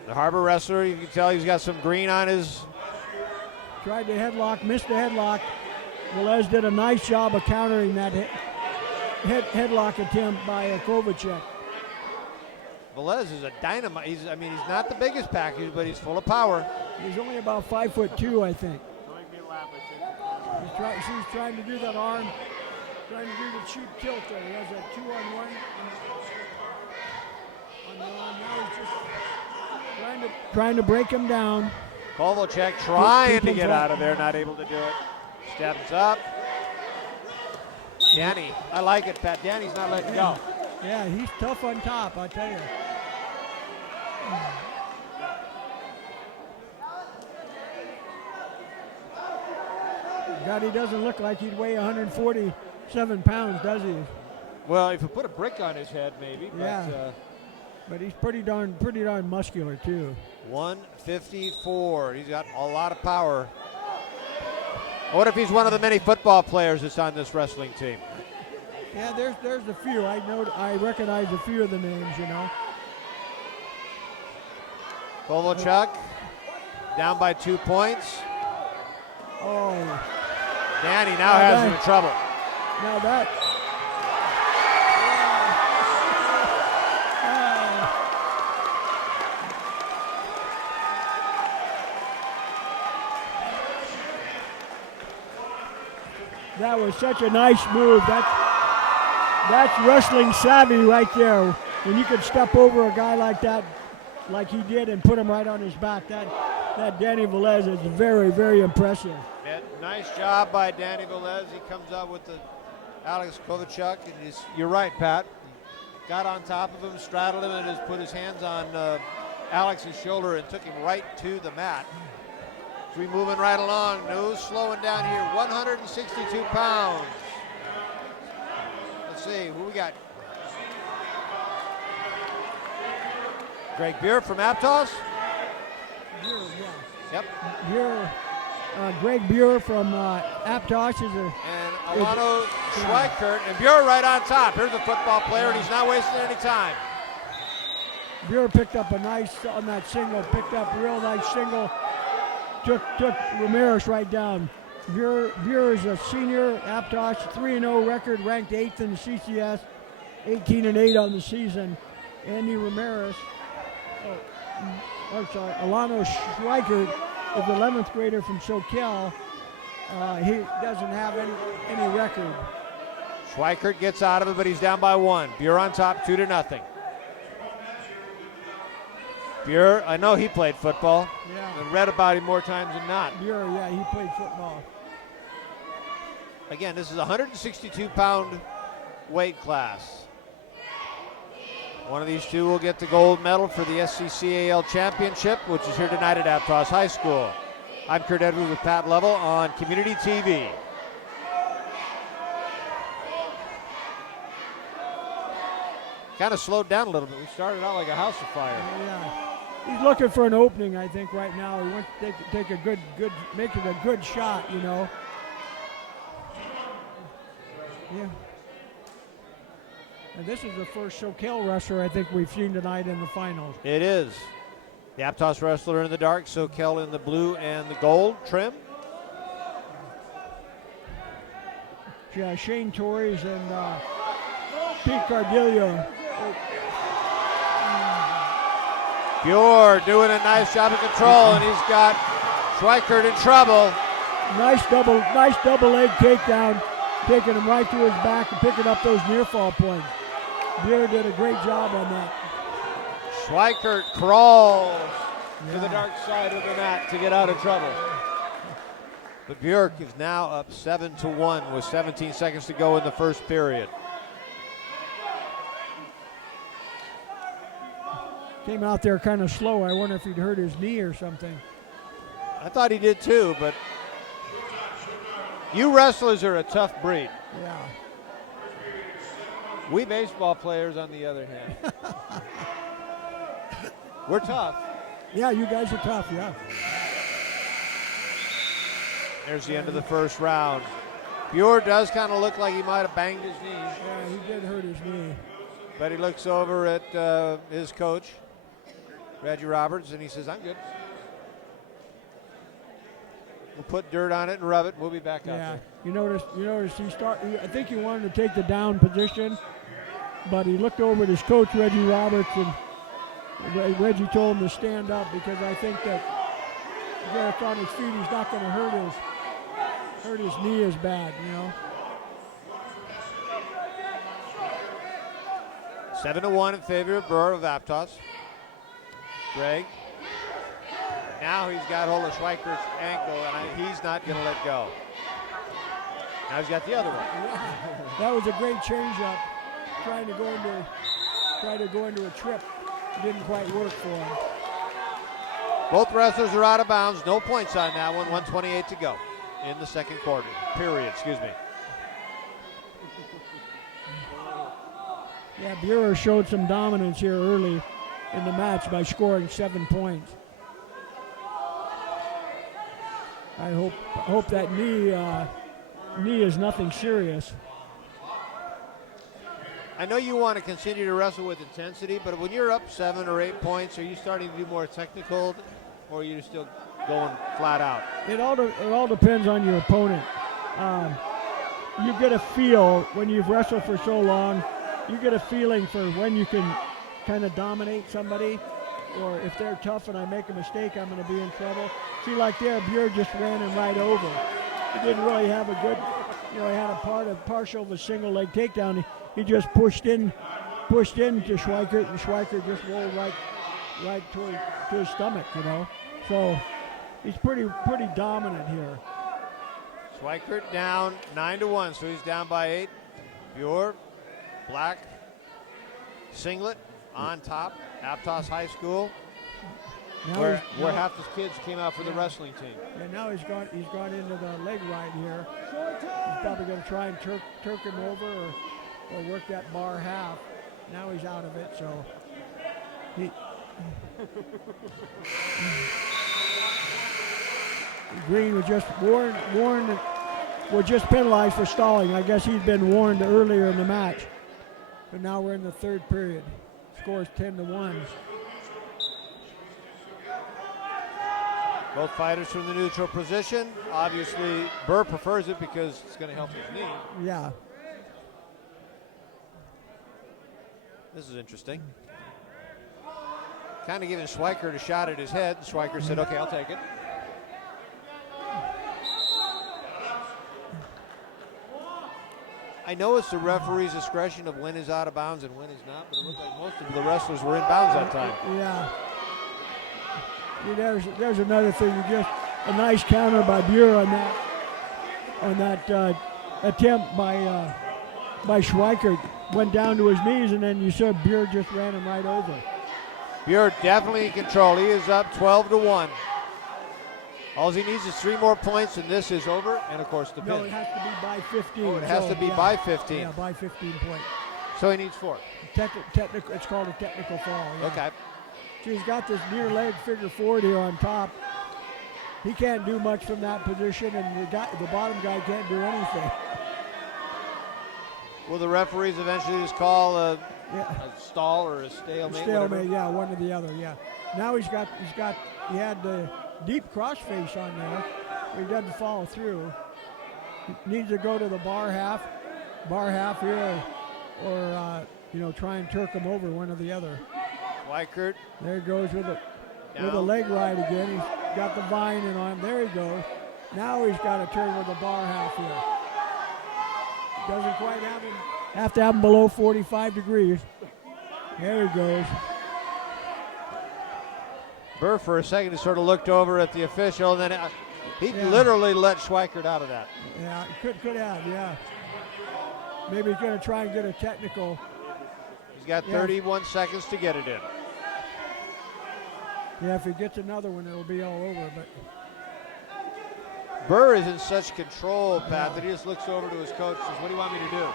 The Harbor wrestler, you can tell he's got some green on his. Tried the headlock, missed the headlock. Velez did a nice job of countering that headlock attempt by Kovalchuk. Velez is a dynamite. He's not the biggest package, but he's full of power. He's only about 5'2", I think. He's trying to do that arm, trying to do the cheap tilt there. He has a 2-on-1 on the arm. Now he's just trying to break him down. Kovalchuk trying to get out of there, not able to do it. Steps up. Danny, I like it, Pat. Danny's not letting go. Yeah, he's tough on top, I tell you. God, he doesn't look like he'd weigh 147 pounds, does he? Well, if you put a brick on his head, maybe. Yeah. But he's pretty darn muscular too. 154. He's got a lot of power. What if he's one of the many football players that's on this wrestling team? Yeah, there's a few. I recognize a few of the names, you know. Kovalchuk down by 2 points. Oh. Danny now has him in trouble. Now that. That was such a nice move. That's wrestling savvy right there. When you could step over a guy like that, like he did, and put him right on his back, that Danny Velez is very, very impressive. Yeah, nice job by Danny Velez. He comes out with the Alex Kovalchuk, and you're right, Pat. He got on top of him, straddled him, and just put his hands on Alex's shoulder and took him right to the mat. So we moving right along. No slowing down here. 162 pounds. Let's see who we got. Greg Beer from Aptos. Beer, yeah. Yep. Greg Beer from Aptos is a. And Alano Schweikert, and Beer right on top. Here's a football player, and he's not wasting any time. Beer picked up a nice on that single. Picked up a real nice single. Took Ramirez right down. Beer is a senior, Aptos, 3-0 record, ranked 8th in the CCS, 18-8 on the season. Andy Ramirez, Alano Schweikert is 11th grader from SCCAL. He doesn't have any record. Schweikert gets out of it, but he's down by 1. Buer on top, 2-0. Buer, I know he played football. Yeah. I read about him more times than not. Buer, yeah, he played football. Again, this is a 162-pound weight class. One of these two will get the gold medal for the SCCAL Championship, which is here tonight at Aptos High School. I'm Kurt Edwards with Pat Lovell on Community TV. Kind of slowed down a little bit. We started out like a house of fire. Yeah. He's looking for an opening, I think, right now. He wants to take a good, make it a good shot, you know. Yeah. And this is the first SCCAL wrestler I think we've seen tonight in the finals. It is. The Aptos wrestler in the dark, SCCAL in the blue and the gold trim. Yeah, Shane Torres and Pete Cardillo. Buer doing a nice job of control, and he's got Schweikert in trouble. Nice double leg takedown, taking him right through his back and picking up those near fall points. Buer did a great job on that. Schweikert crawls to the dark side of the mat to get out of trouble. But Buer is now up 7-1 with 17 seconds to go in the first period. Came out there kind of slow. I wonder if he'd hurt his knee or something. I thought he did too, but you wrestlers are a tough breed. Yeah. We baseball players, on the other hand, we're tough. Yeah, you guys are tough, yeah. There's the end of the first round. Buer does kind of look like he might have banged his knee. Yeah, he did hurt his knee. But he looks over at his coach, Reggie Roberts, and he says, I'm good. We'll put dirt on it and rub it. We'll be back out there. You notice I think he wanted to take the down position, but he looked over at his coach, Reggie Roberts, and Reggie told him to stand up because I think that Garrett's on his feet. He's not going to hurt his knee as bad, you know. 7-1 in favor of Buer of Aptos. Greg. Now he's got hold of Schweikert's ankle, and he's not going to let go. Now he's got the other one. Yeah. That was a great change-up, trying to go into a trip. It didn't quite work for him. Both wrestlers are out of bounds. No points on that one. 1:28 to go in the second quarter. Period, excuse me. Yeah, Buer showed some dominance here early in the match by scoring 7 points. I hope that knee is nothing serious. I know you want to continue to wrestle with intensity, but when you're up 7 or 8 points, are you starting to do more technical, or are you still going flat out? It all depends on your opponent. You get a feel when you've wrestled for so long. You get a feeling for when you can kind of dominate somebody, or if they're tough and I make a mistake, I'm going to be in trouble. See, like there, Buer just ran him right over. He didn't really have a good, he had a partial of a single leg takedown. He just pushed into Schweikert, and Schweikert just rolled right to his stomach, So he's pretty dominant here. Schweikert down 9-1, so he's down by 8. Buer, black singlet on top, Aptos High School, where half his kids came out for the wrestling team. And now he's gone into the leg ride here. He's probably going to try and turk him over or work that bar half. Now he's out of it, so Green was just warned was just penalized for stalling. I guess he'd been warned earlier in the match. But now we're in the third period. Scores 10-1. Both fighters from the neutral position. Obviously, Buer prefers it because it's going to help his knee. Yeah. This is interesting. Kind of giving Schweikert a shot at his head. Schweikert said, okay, I'll take it. I know it's the referee's discretion of when is out of bounds and when is not, but it looked like most of the wrestlers were in bounds that time. Yeah. See, there's another thing. You just a nice counter by Buer on that attempt by Schweikert. Went down to his knees, and then you saw Buer just ran him right over. Buer definitely in control. He is up 12-1. All he needs is 3 more points, and this is over. And of course, the pin. No, it has to be by 15. Oh, it has to be by 15. Yeah, by 15 points. So he needs 4. Technical. It's called a technical fall. Yeah. Okay. So he's got this near leg figure 4 here on top. He can't do much from that position, and the bottom guy can't do anything. Will the referees eventually just call a stall or a stalemate? Stalemate, yeah, one or the other, yeah. Now he had the deep crossface on there. He doesn't follow through. He needs to go to the bar half here, or try and Turk him over, one or the other. Schweikert. There he goes with a leg ride again. He's got the vine in on him. There he goes. Now he's got to turn with the bar half here. Doesn't quite have to have him below 45 degrees. There he goes. Buer for a second sort of looked over at the official, and then he literally let Schweikert out of that. Yeah, could have, yeah. Maybe he's going to try and get a technical. He's got 31 seconds to get it in. Yeah, if he gets another one, it'll be all over. But Buer is in such control, Pat, that he just looks over to his coach and says, "What do you want me to do?" Yeah.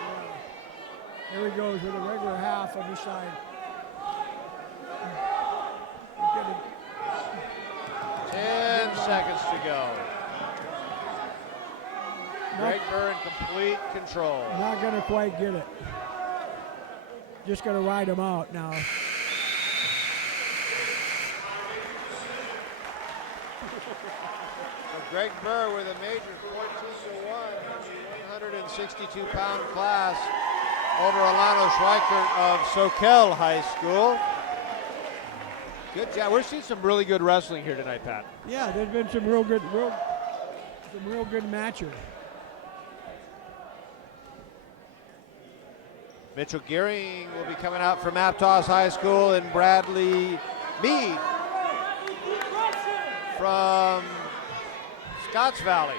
Here he goes with a regular half on this side. 10 seconds to go. Greg Buer in complete control. Not going to quite get it. Just going to ride him out now. Greg Buer with a major 14-1 in the 162-pound class over Alano Schweikert of SCCAL High School. Good job. We're seeing some really good wrestling here tonight, Pat. Yeah, there's been some real good matches. Mitchell Gearing will be coming out from Aptos High School, and Bradley Mead from Scotts Valley.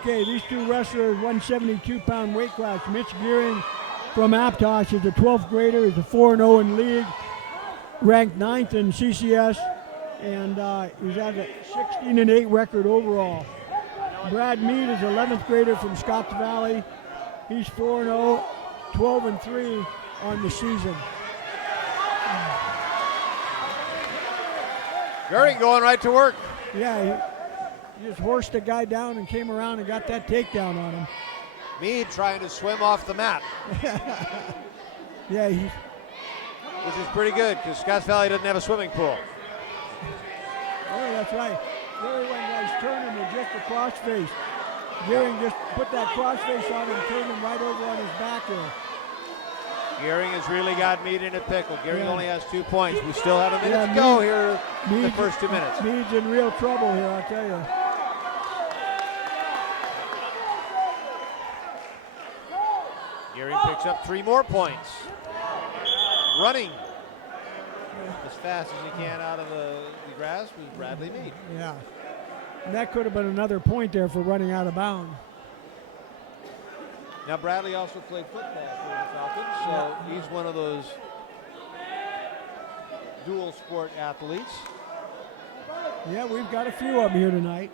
Okay, these two wrestlers, 172-pound weight class. Mitch Gearing from Aptos is a 12th grader. He's a 4-0 in league, ranked 9th in CCS, and he's had a 16-8 record overall. Brad Mead is 11th grader from Scotts Valley. He's 4-0, 12-3 on the season. Gearing going right to work. Yeah, he just horsed the guy down and came around and got that takedown on him. Mead trying to swim off the mat. Yeah, which is pretty good because Scotts Valley doesn't have a swimming pool. Oh, that's right. There when guys turning with just a crossface. Gearing just put that crossface on and turned him right over on his back here. Gearing has really got Mead in a pickle. Gearing only has 2 points. We still have a minute to go here in the first 2 minutes. Mead's in real trouble here, I'll tell you. Gearing picks up 3 more points. Running as fast as he can out of the grass was Bradley Mead. Yeah. And that could have been another point there for running out of bounds. Now Bradley also played football for the Falcons, so he's one of those dual sport athletes. Yeah, we've got a few of them here tonight.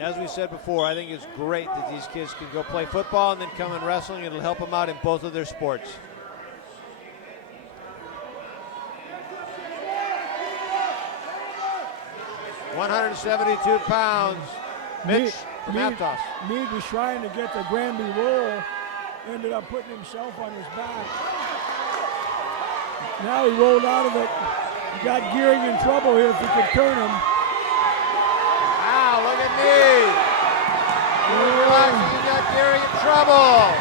As we said before, I think it's great that these kids can go play football and then come in wrestling. It'll help them out in both of their sports. $172 pounds. Mitch from Aptos. Mead was trying to get the Granby roll, ended up putting himself on his back. Now he rolled out of it. He got Gearing in trouble here if he could turn him. Wow, look at Mead. He got Gearing in trouble.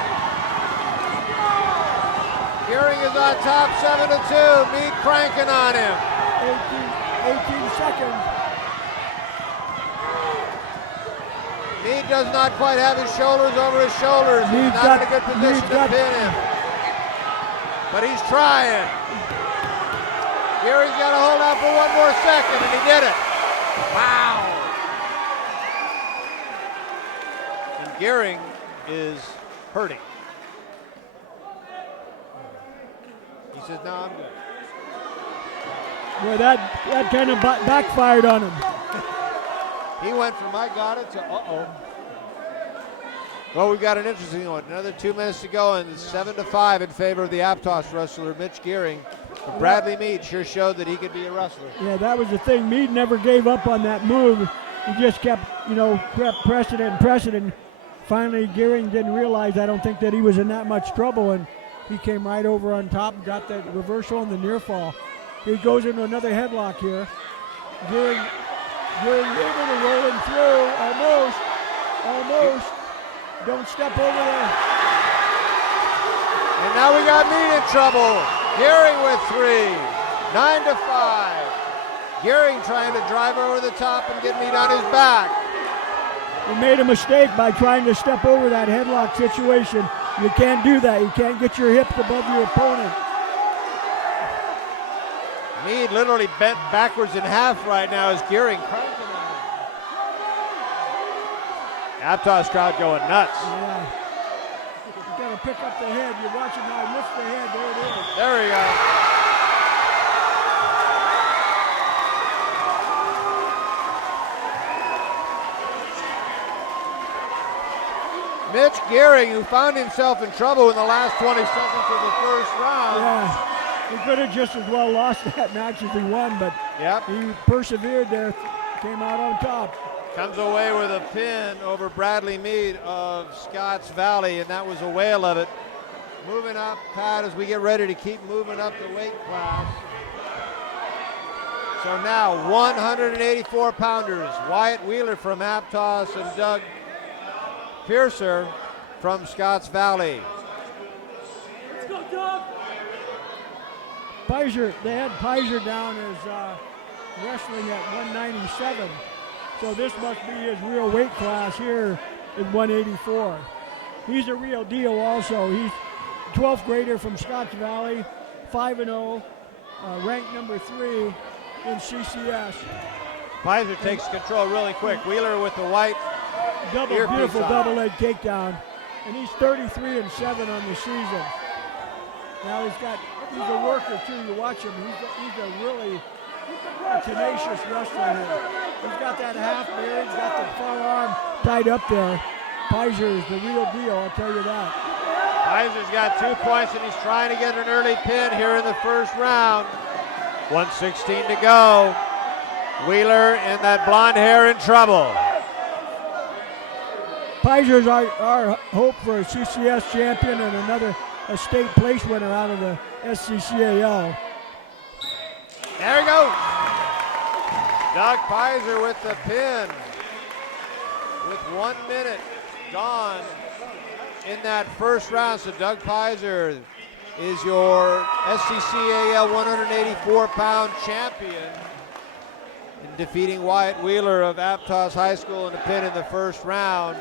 Gearing is on top 7-2. Mead cranking on him. 18 seconds. Mead Meade does not quite have his shoulders over his shoulders. He's not in a good position to pin him. But he's trying. Gearing's got to hold out for one more second, and he did it. Wow. And Gearing is hurting. He says, no, I'm good. Well, that kind of backfired on him. He went from I got it to uh-oh. Well, we've got an interesting one. Another 2 minutes to go, and it's 7-5 in favor of the Aptos wrestler, Mitch Gearing. But Bradley Meade sure showed that he could be a wrestler. Yeah, that was the thing. Meade never gave up on that move. He just kept, pressing it. And finally, Gearing didn't realize, I don't think, that he was in that much trouble, and he came right over on top and got that reversal and the near fall. He goes into another headlock here. Gearing able to roll him through, almost. Don't step over there. And now we got Meade in trouble. Gearing with 3, 9-5. Gearing trying to drive over the top and get Meade on his back. He made a mistake by trying to step over that headlock situation. You can't do that. You can't get your hips above your opponent. Meade literally bent backwards in half right now as Gearing cranking him. Aptos crowd going nuts. Yeah. You got to pick up the head. You're watching now. He lifts the head. There it is. There we go. Mitch Gearing, who found himself in trouble in the last 20 seconds of the first round. Yeah, he could have just as well lost that match as he won, but he persevered there, came out on top. Comes away with a pin over Bradley Meade of Scotts Valley, and that was a whale of it. Moving up, Pat, as we get ready to keep moving up the weight class. So now 184 pounders, Wyatt Wheeler from Aptos and Doug Piercer from Scotts Valley. Let's go, Doug. They had Pizer down as wrestling at 197. So this must be his real weight class here in 184. He's a real deal also. He's 12th grader from Scotts Valley, 5-0, ranked number 3 in CCS. Pizer takes control really quick. Wheeler with the white beautiful double leg takedown. And he's 33-7 on the season. Now he's a worker too. You watch him, he's a really tenacious wrestler here. He's got that half bear, he's got the far arm tied up there. Pizer is the real deal, I'll tell you that. Pizer's got 2 points and he's trying to get an early pin here in the first round. 1:16 to go. Wheeler and that blonde hair in trouble. Pizer's our hope for a CCS champion and a state place winner out of the SCCAL. There he goes. Doug Pizer with the pin. With 1 minute gone in that first round. So Doug Pizer is your SCCAL 184-pound champion in defeating Wyatt Wheeler of Aptos High School in a pin in the first round.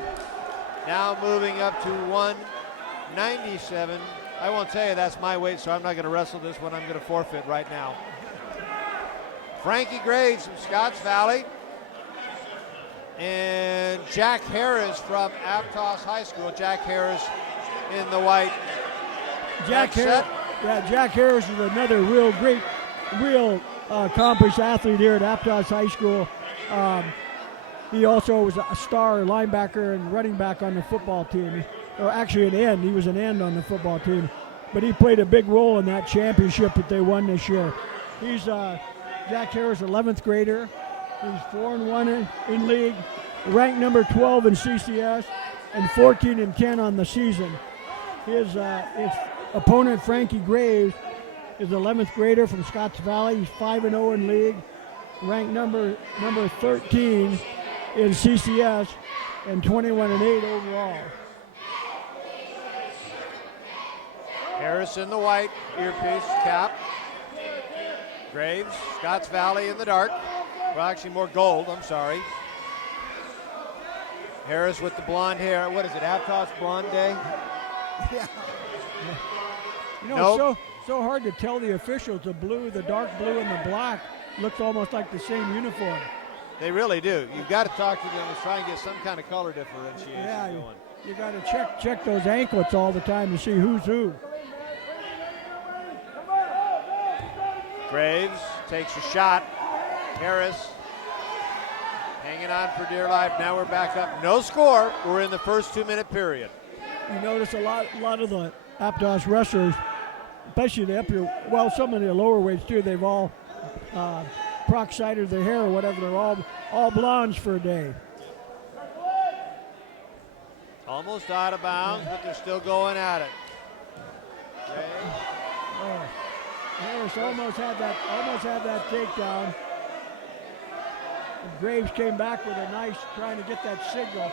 Now moving up to 197. I won't tell you that's my weight, so I'm not going to wrestle this one. I'm going to forfeit right now. Frankie Graves from Scotts Valley. And Jack Harris from Aptos High School. Jack Harris in the white. Jack Harris is another real accomplished athlete here at Aptos High School. He also was a star linebacker and running back on the football team. Or actually an end. He was an end on the football team. But he played a big role in that championship that they won this year. He's Jack Harris, 11th grader. He's 4-1 in league, ranked number 12 in CCS, and 14-10 on the season. His opponent, Frankie Graves, is 11th grader from Scotts Valley. He's 5-0 in league, ranked number 13 in CCS, and 21-8 overall. Harris in the white earpiece cap. Graves, Scotts Valley in the dark. Well, actually more gold, I'm sorry. Harris with the blonde hair. What is it, Aptos Blonde Day? Yeah. You know, Nope. it's so hard to tell the officials. The blue, the dark blue, and the black looks almost like the same uniform. They really do. You've got to talk to them and try and get some kind of color differentiation Yeah, going. you got to check those anklets all the time to see who's who. Graves takes a shot. Harris hanging on for dear life. Now we're back up. No score. We're in the first 2-minute period. You notice a lot of the Aptos wrestlers, especially the upper, well, some of the lower weights too, they've all peroxided their hair or whatever. They're all blondes for a day. Almost out of bounds, but they're still going at it. Oh, Harris almost had that takedown. And Graves came back with a nice, trying to get that signal.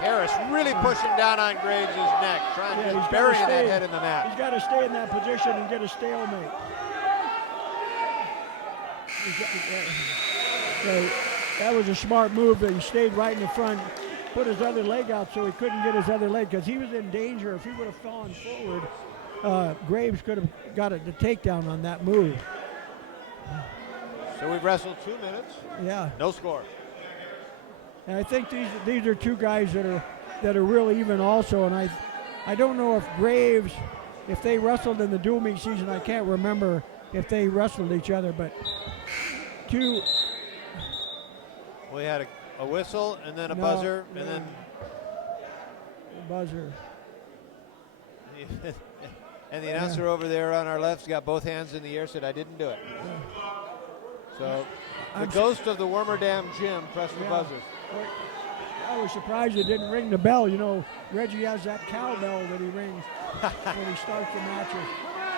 Harris really pushing down on Graves' neck, trying to bury that head in the mat. He's got to stay in that position and get a stalemate. That was a smart move that he stayed right in the front, put his other leg out so he couldn't get his other leg because he was in danger. If he would have fallen forward, Graves could have got the takedown on that move. So we've wrestled 2 minutes. Yeah. No score. And I think these are two guys that are really even also. And I don't know if Graves, if they wrestled in the dual meet season, I can't remember if they wrestled each other, but two. We had a whistle and then a buzzer and then a buzzer. And the announcer over there on our left's got both hands in the air, said I didn't do it. So the ghost of the Wormerdam Gym pressed the buzzer. I was surprised it didn't ring the bell. You know, Reggie has that cowbell that he rings when he starts the matches.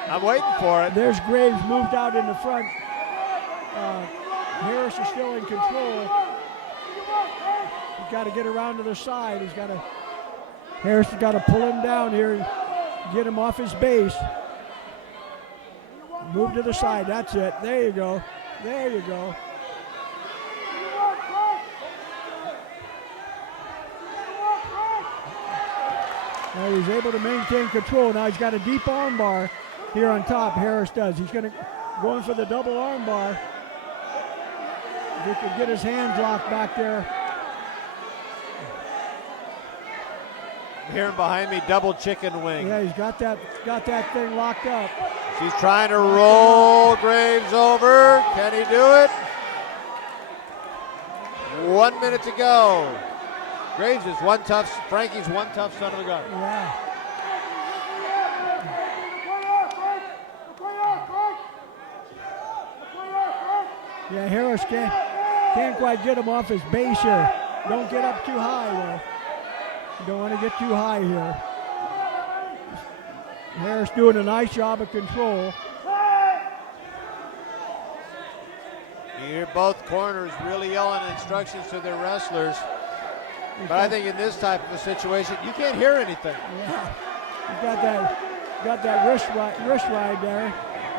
I'm waiting for it. There's Graves moved out in the front. Harris is still in control. He's got to get around to the side. Harris has got to pull him down here and get him off his base. Move to the side. That's it. There you go. There you go. Now he's able to maintain control. Now he's got a deep arm bar here on top. Harris does. He's going for the double arm bar. If he could get his hands locked back there. Hearing behind me, double chicken wing. Yeah, he's got that thing locked up. She's trying to roll Graves over. Can he do it? 1 minute to go. Graves is Frankie's one tough son of a gun. Yeah. Yeah, Harris can't quite get him off his base here. Don't get up too high though. You don't want to get too high here. Harris doing a nice job of control. You hear both corners really yelling instructions to their wrestlers. But I think in this type of a situation, you can't hear anything. Yeah, he's got that wrist ride there.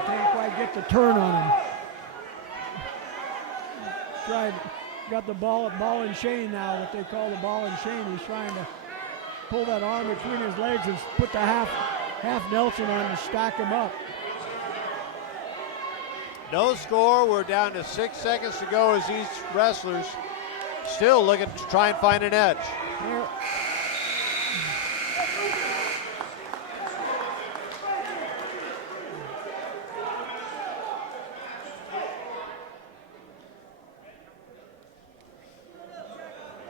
Can't quite get the turn on him. Got the ball and chain now, what they call the ball and chain. He's trying to pull that arm between his legs and put the half Nelson on to stack him up. No score. We're down to 6 seconds to go as these wrestlers still looking to try and find an edge.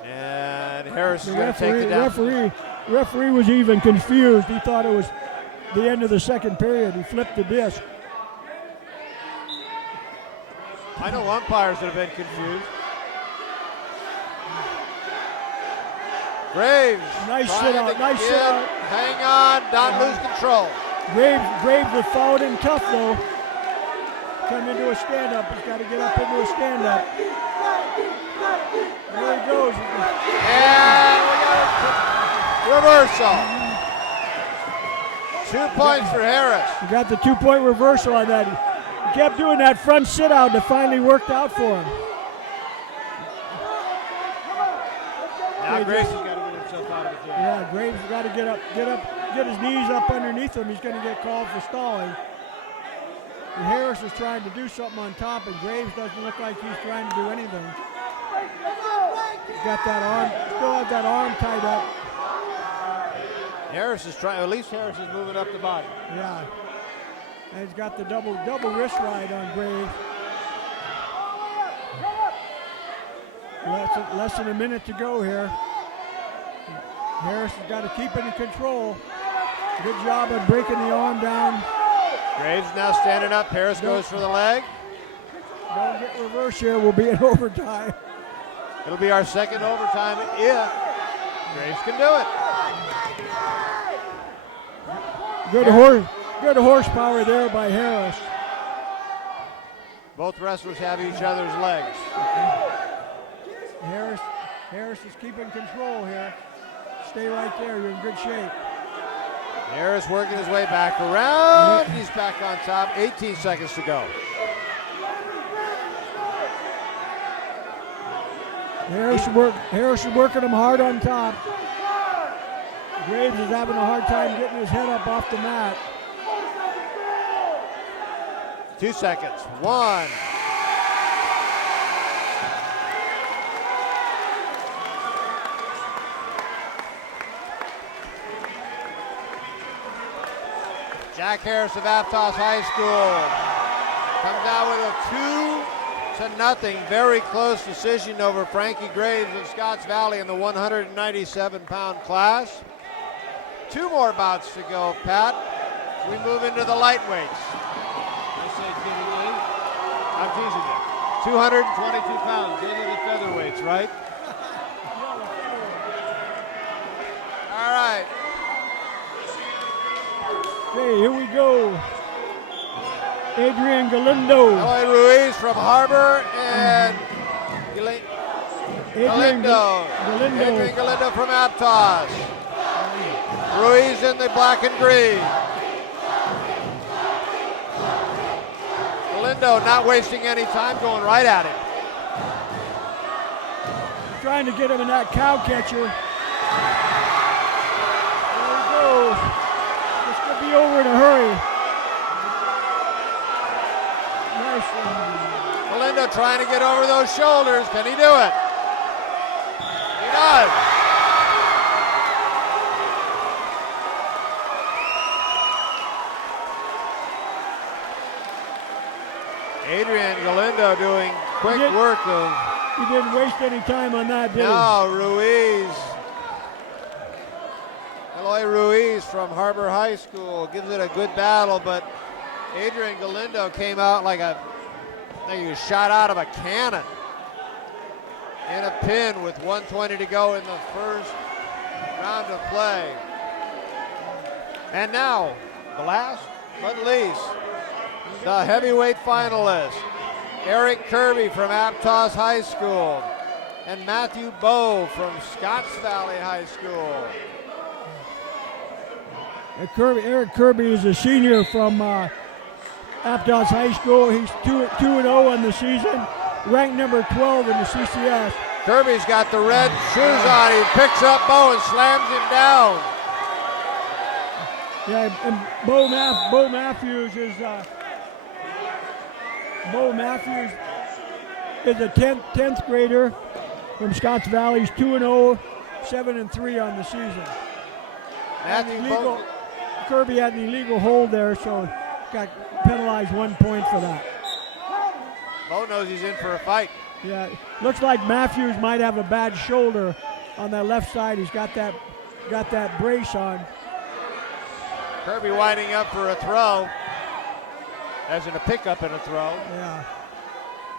And Harris is going to take it down. Referee was even confused. He thought it was the end of the second period. He flipped the disc. I know umpires that have been confused. Graves. Nice sit out. Nice sit out. Hang on. Don't lose control. Graves has fouled him tough though. Come into a stand up. He's got to get up into a stand up. There he goes. And we got a reversal. 2 points for Harris. He got the 2-point reversal on that. He kept doing that front sit out and it finally worked out for him. Now they Graves just, has got to get himself out of it. yeah, Graves has got to get his knees up underneath him. He's going to get called for stalling. And Harris is trying to do something on top, and Graves doesn't look like he's trying to do anything. He's got that arm, still have that arm tied up. Harris is trying, at least Harris is moving up the body. Yeah. And he's got the double wrist ride on Graves. Less than a minute to go here. Harris has got to keep it in control. Good job of breaking the arm down. Graves now standing up. Harris goes for the leg. Don't get reversed here. We'll be in overtime. It'll be our second overtime if Graves can do it. Good horsepower there by Harris. Both wrestlers have each other's legs. Harris is keeping control here. Stay right there. You're in good shape. Harris working his way back around. He's back on top. 18 seconds to go. Harris is working him hard on top. Graves is having a hard time getting his head up off the mat. 2 seconds. 1. Jack Harris of Aptos High School comes out with a 2-0, very close decision over Frankie Graves of Scotts Valley in the 197-pound class. 2 more bouts to go, Pat. We move into the lightweights. I'm teasing you. 222 pounds. Those are the featherweights, right? All right. Okay, here we go. Adrian Galindo. Eloy Ruiz from Harbor and Galindo. Adrian Galindo from Aptos. Ruiz in the black and green. Galindo not wasting any time, going right at him. Trying to get him in that cow catcher. There we go. This could be over in a hurry. Nice. Galindo trying to get over those shoulders. Can he do it? He does. Adrian Galindo doing quick work of. He didn't waste any time on that, did he? No, Ruiz. Eloy Ruiz from Harbor High School gives it a good battle, but Adrian Galindo came out like he was shot out of a cannon in a pin with 1:20 to go in the first round of play. And now, the last but least, the heavyweight finalist, Eric Kirby from Aptos High School and Matthew Bowe from Scotts Valley High School. Eric Kirby is a senior from Aptos High School. He's 2-0 on the season, ranked number 12 in the CCS. Kirby's got the red shoes on. He picks up Bowe and slams him down. Yeah, and Bo Matthews is a 10th grader from Scotts Valley. He's 2-0, 7-3 on the season. Kirby had an illegal hold there, so got penalized 1 point for that. Bo knows he's in for a fight. Yeah, looks like Matthews might have a bad shoulder on that left side. He's got that brace on. Kirby winding up for a throw, as in a pickup and a throw. Yeah.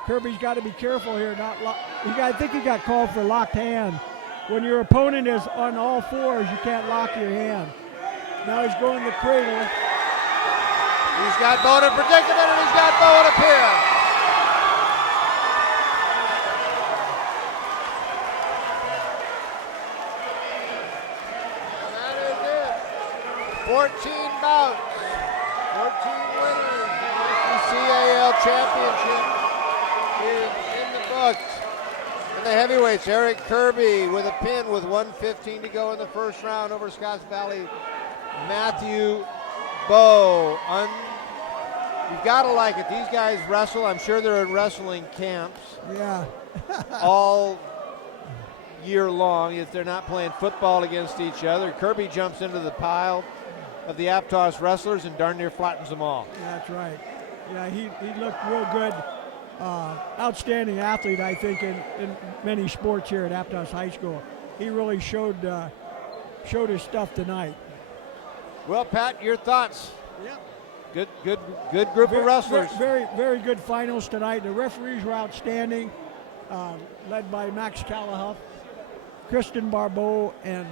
Kirby's got to be careful here. I think he got called for locked hand. When your opponent is on all fours, you can't lock your hand. Now he's going the cradle. He's got Bowe in a predicament, and he's got Bowe in a pin. And that is it. 14 bouts, 14 winners. The SCCAL Championship is in the books. The heavyweights, Eric Kirby with a pin with 1:15 to go in the first round over Scotts Valley Matthew Bowe. You've got to like it. These guys wrestle. I'm sure they're in wrestling camps. Yeah. all year long if they're not playing football against each other. Kirby jumps into the pile of the Aptos wrestlers and darn near flattens them all. That's right. Yeah, he looked real good. Outstanding athlete, I think, in many sports here at Aptos High School. He really showed his stuff tonight. Well, Pat, your thoughts? Yep. Good group of wrestlers. Very good finals tonight. The referees were outstanding, led by Max Callahuff, Kristen Barbeau, and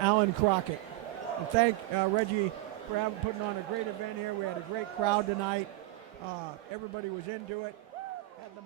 Alan Crockett. And thank Reggie for putting on a great event here. We had a great crowd tonight. Everybody was into it. Had the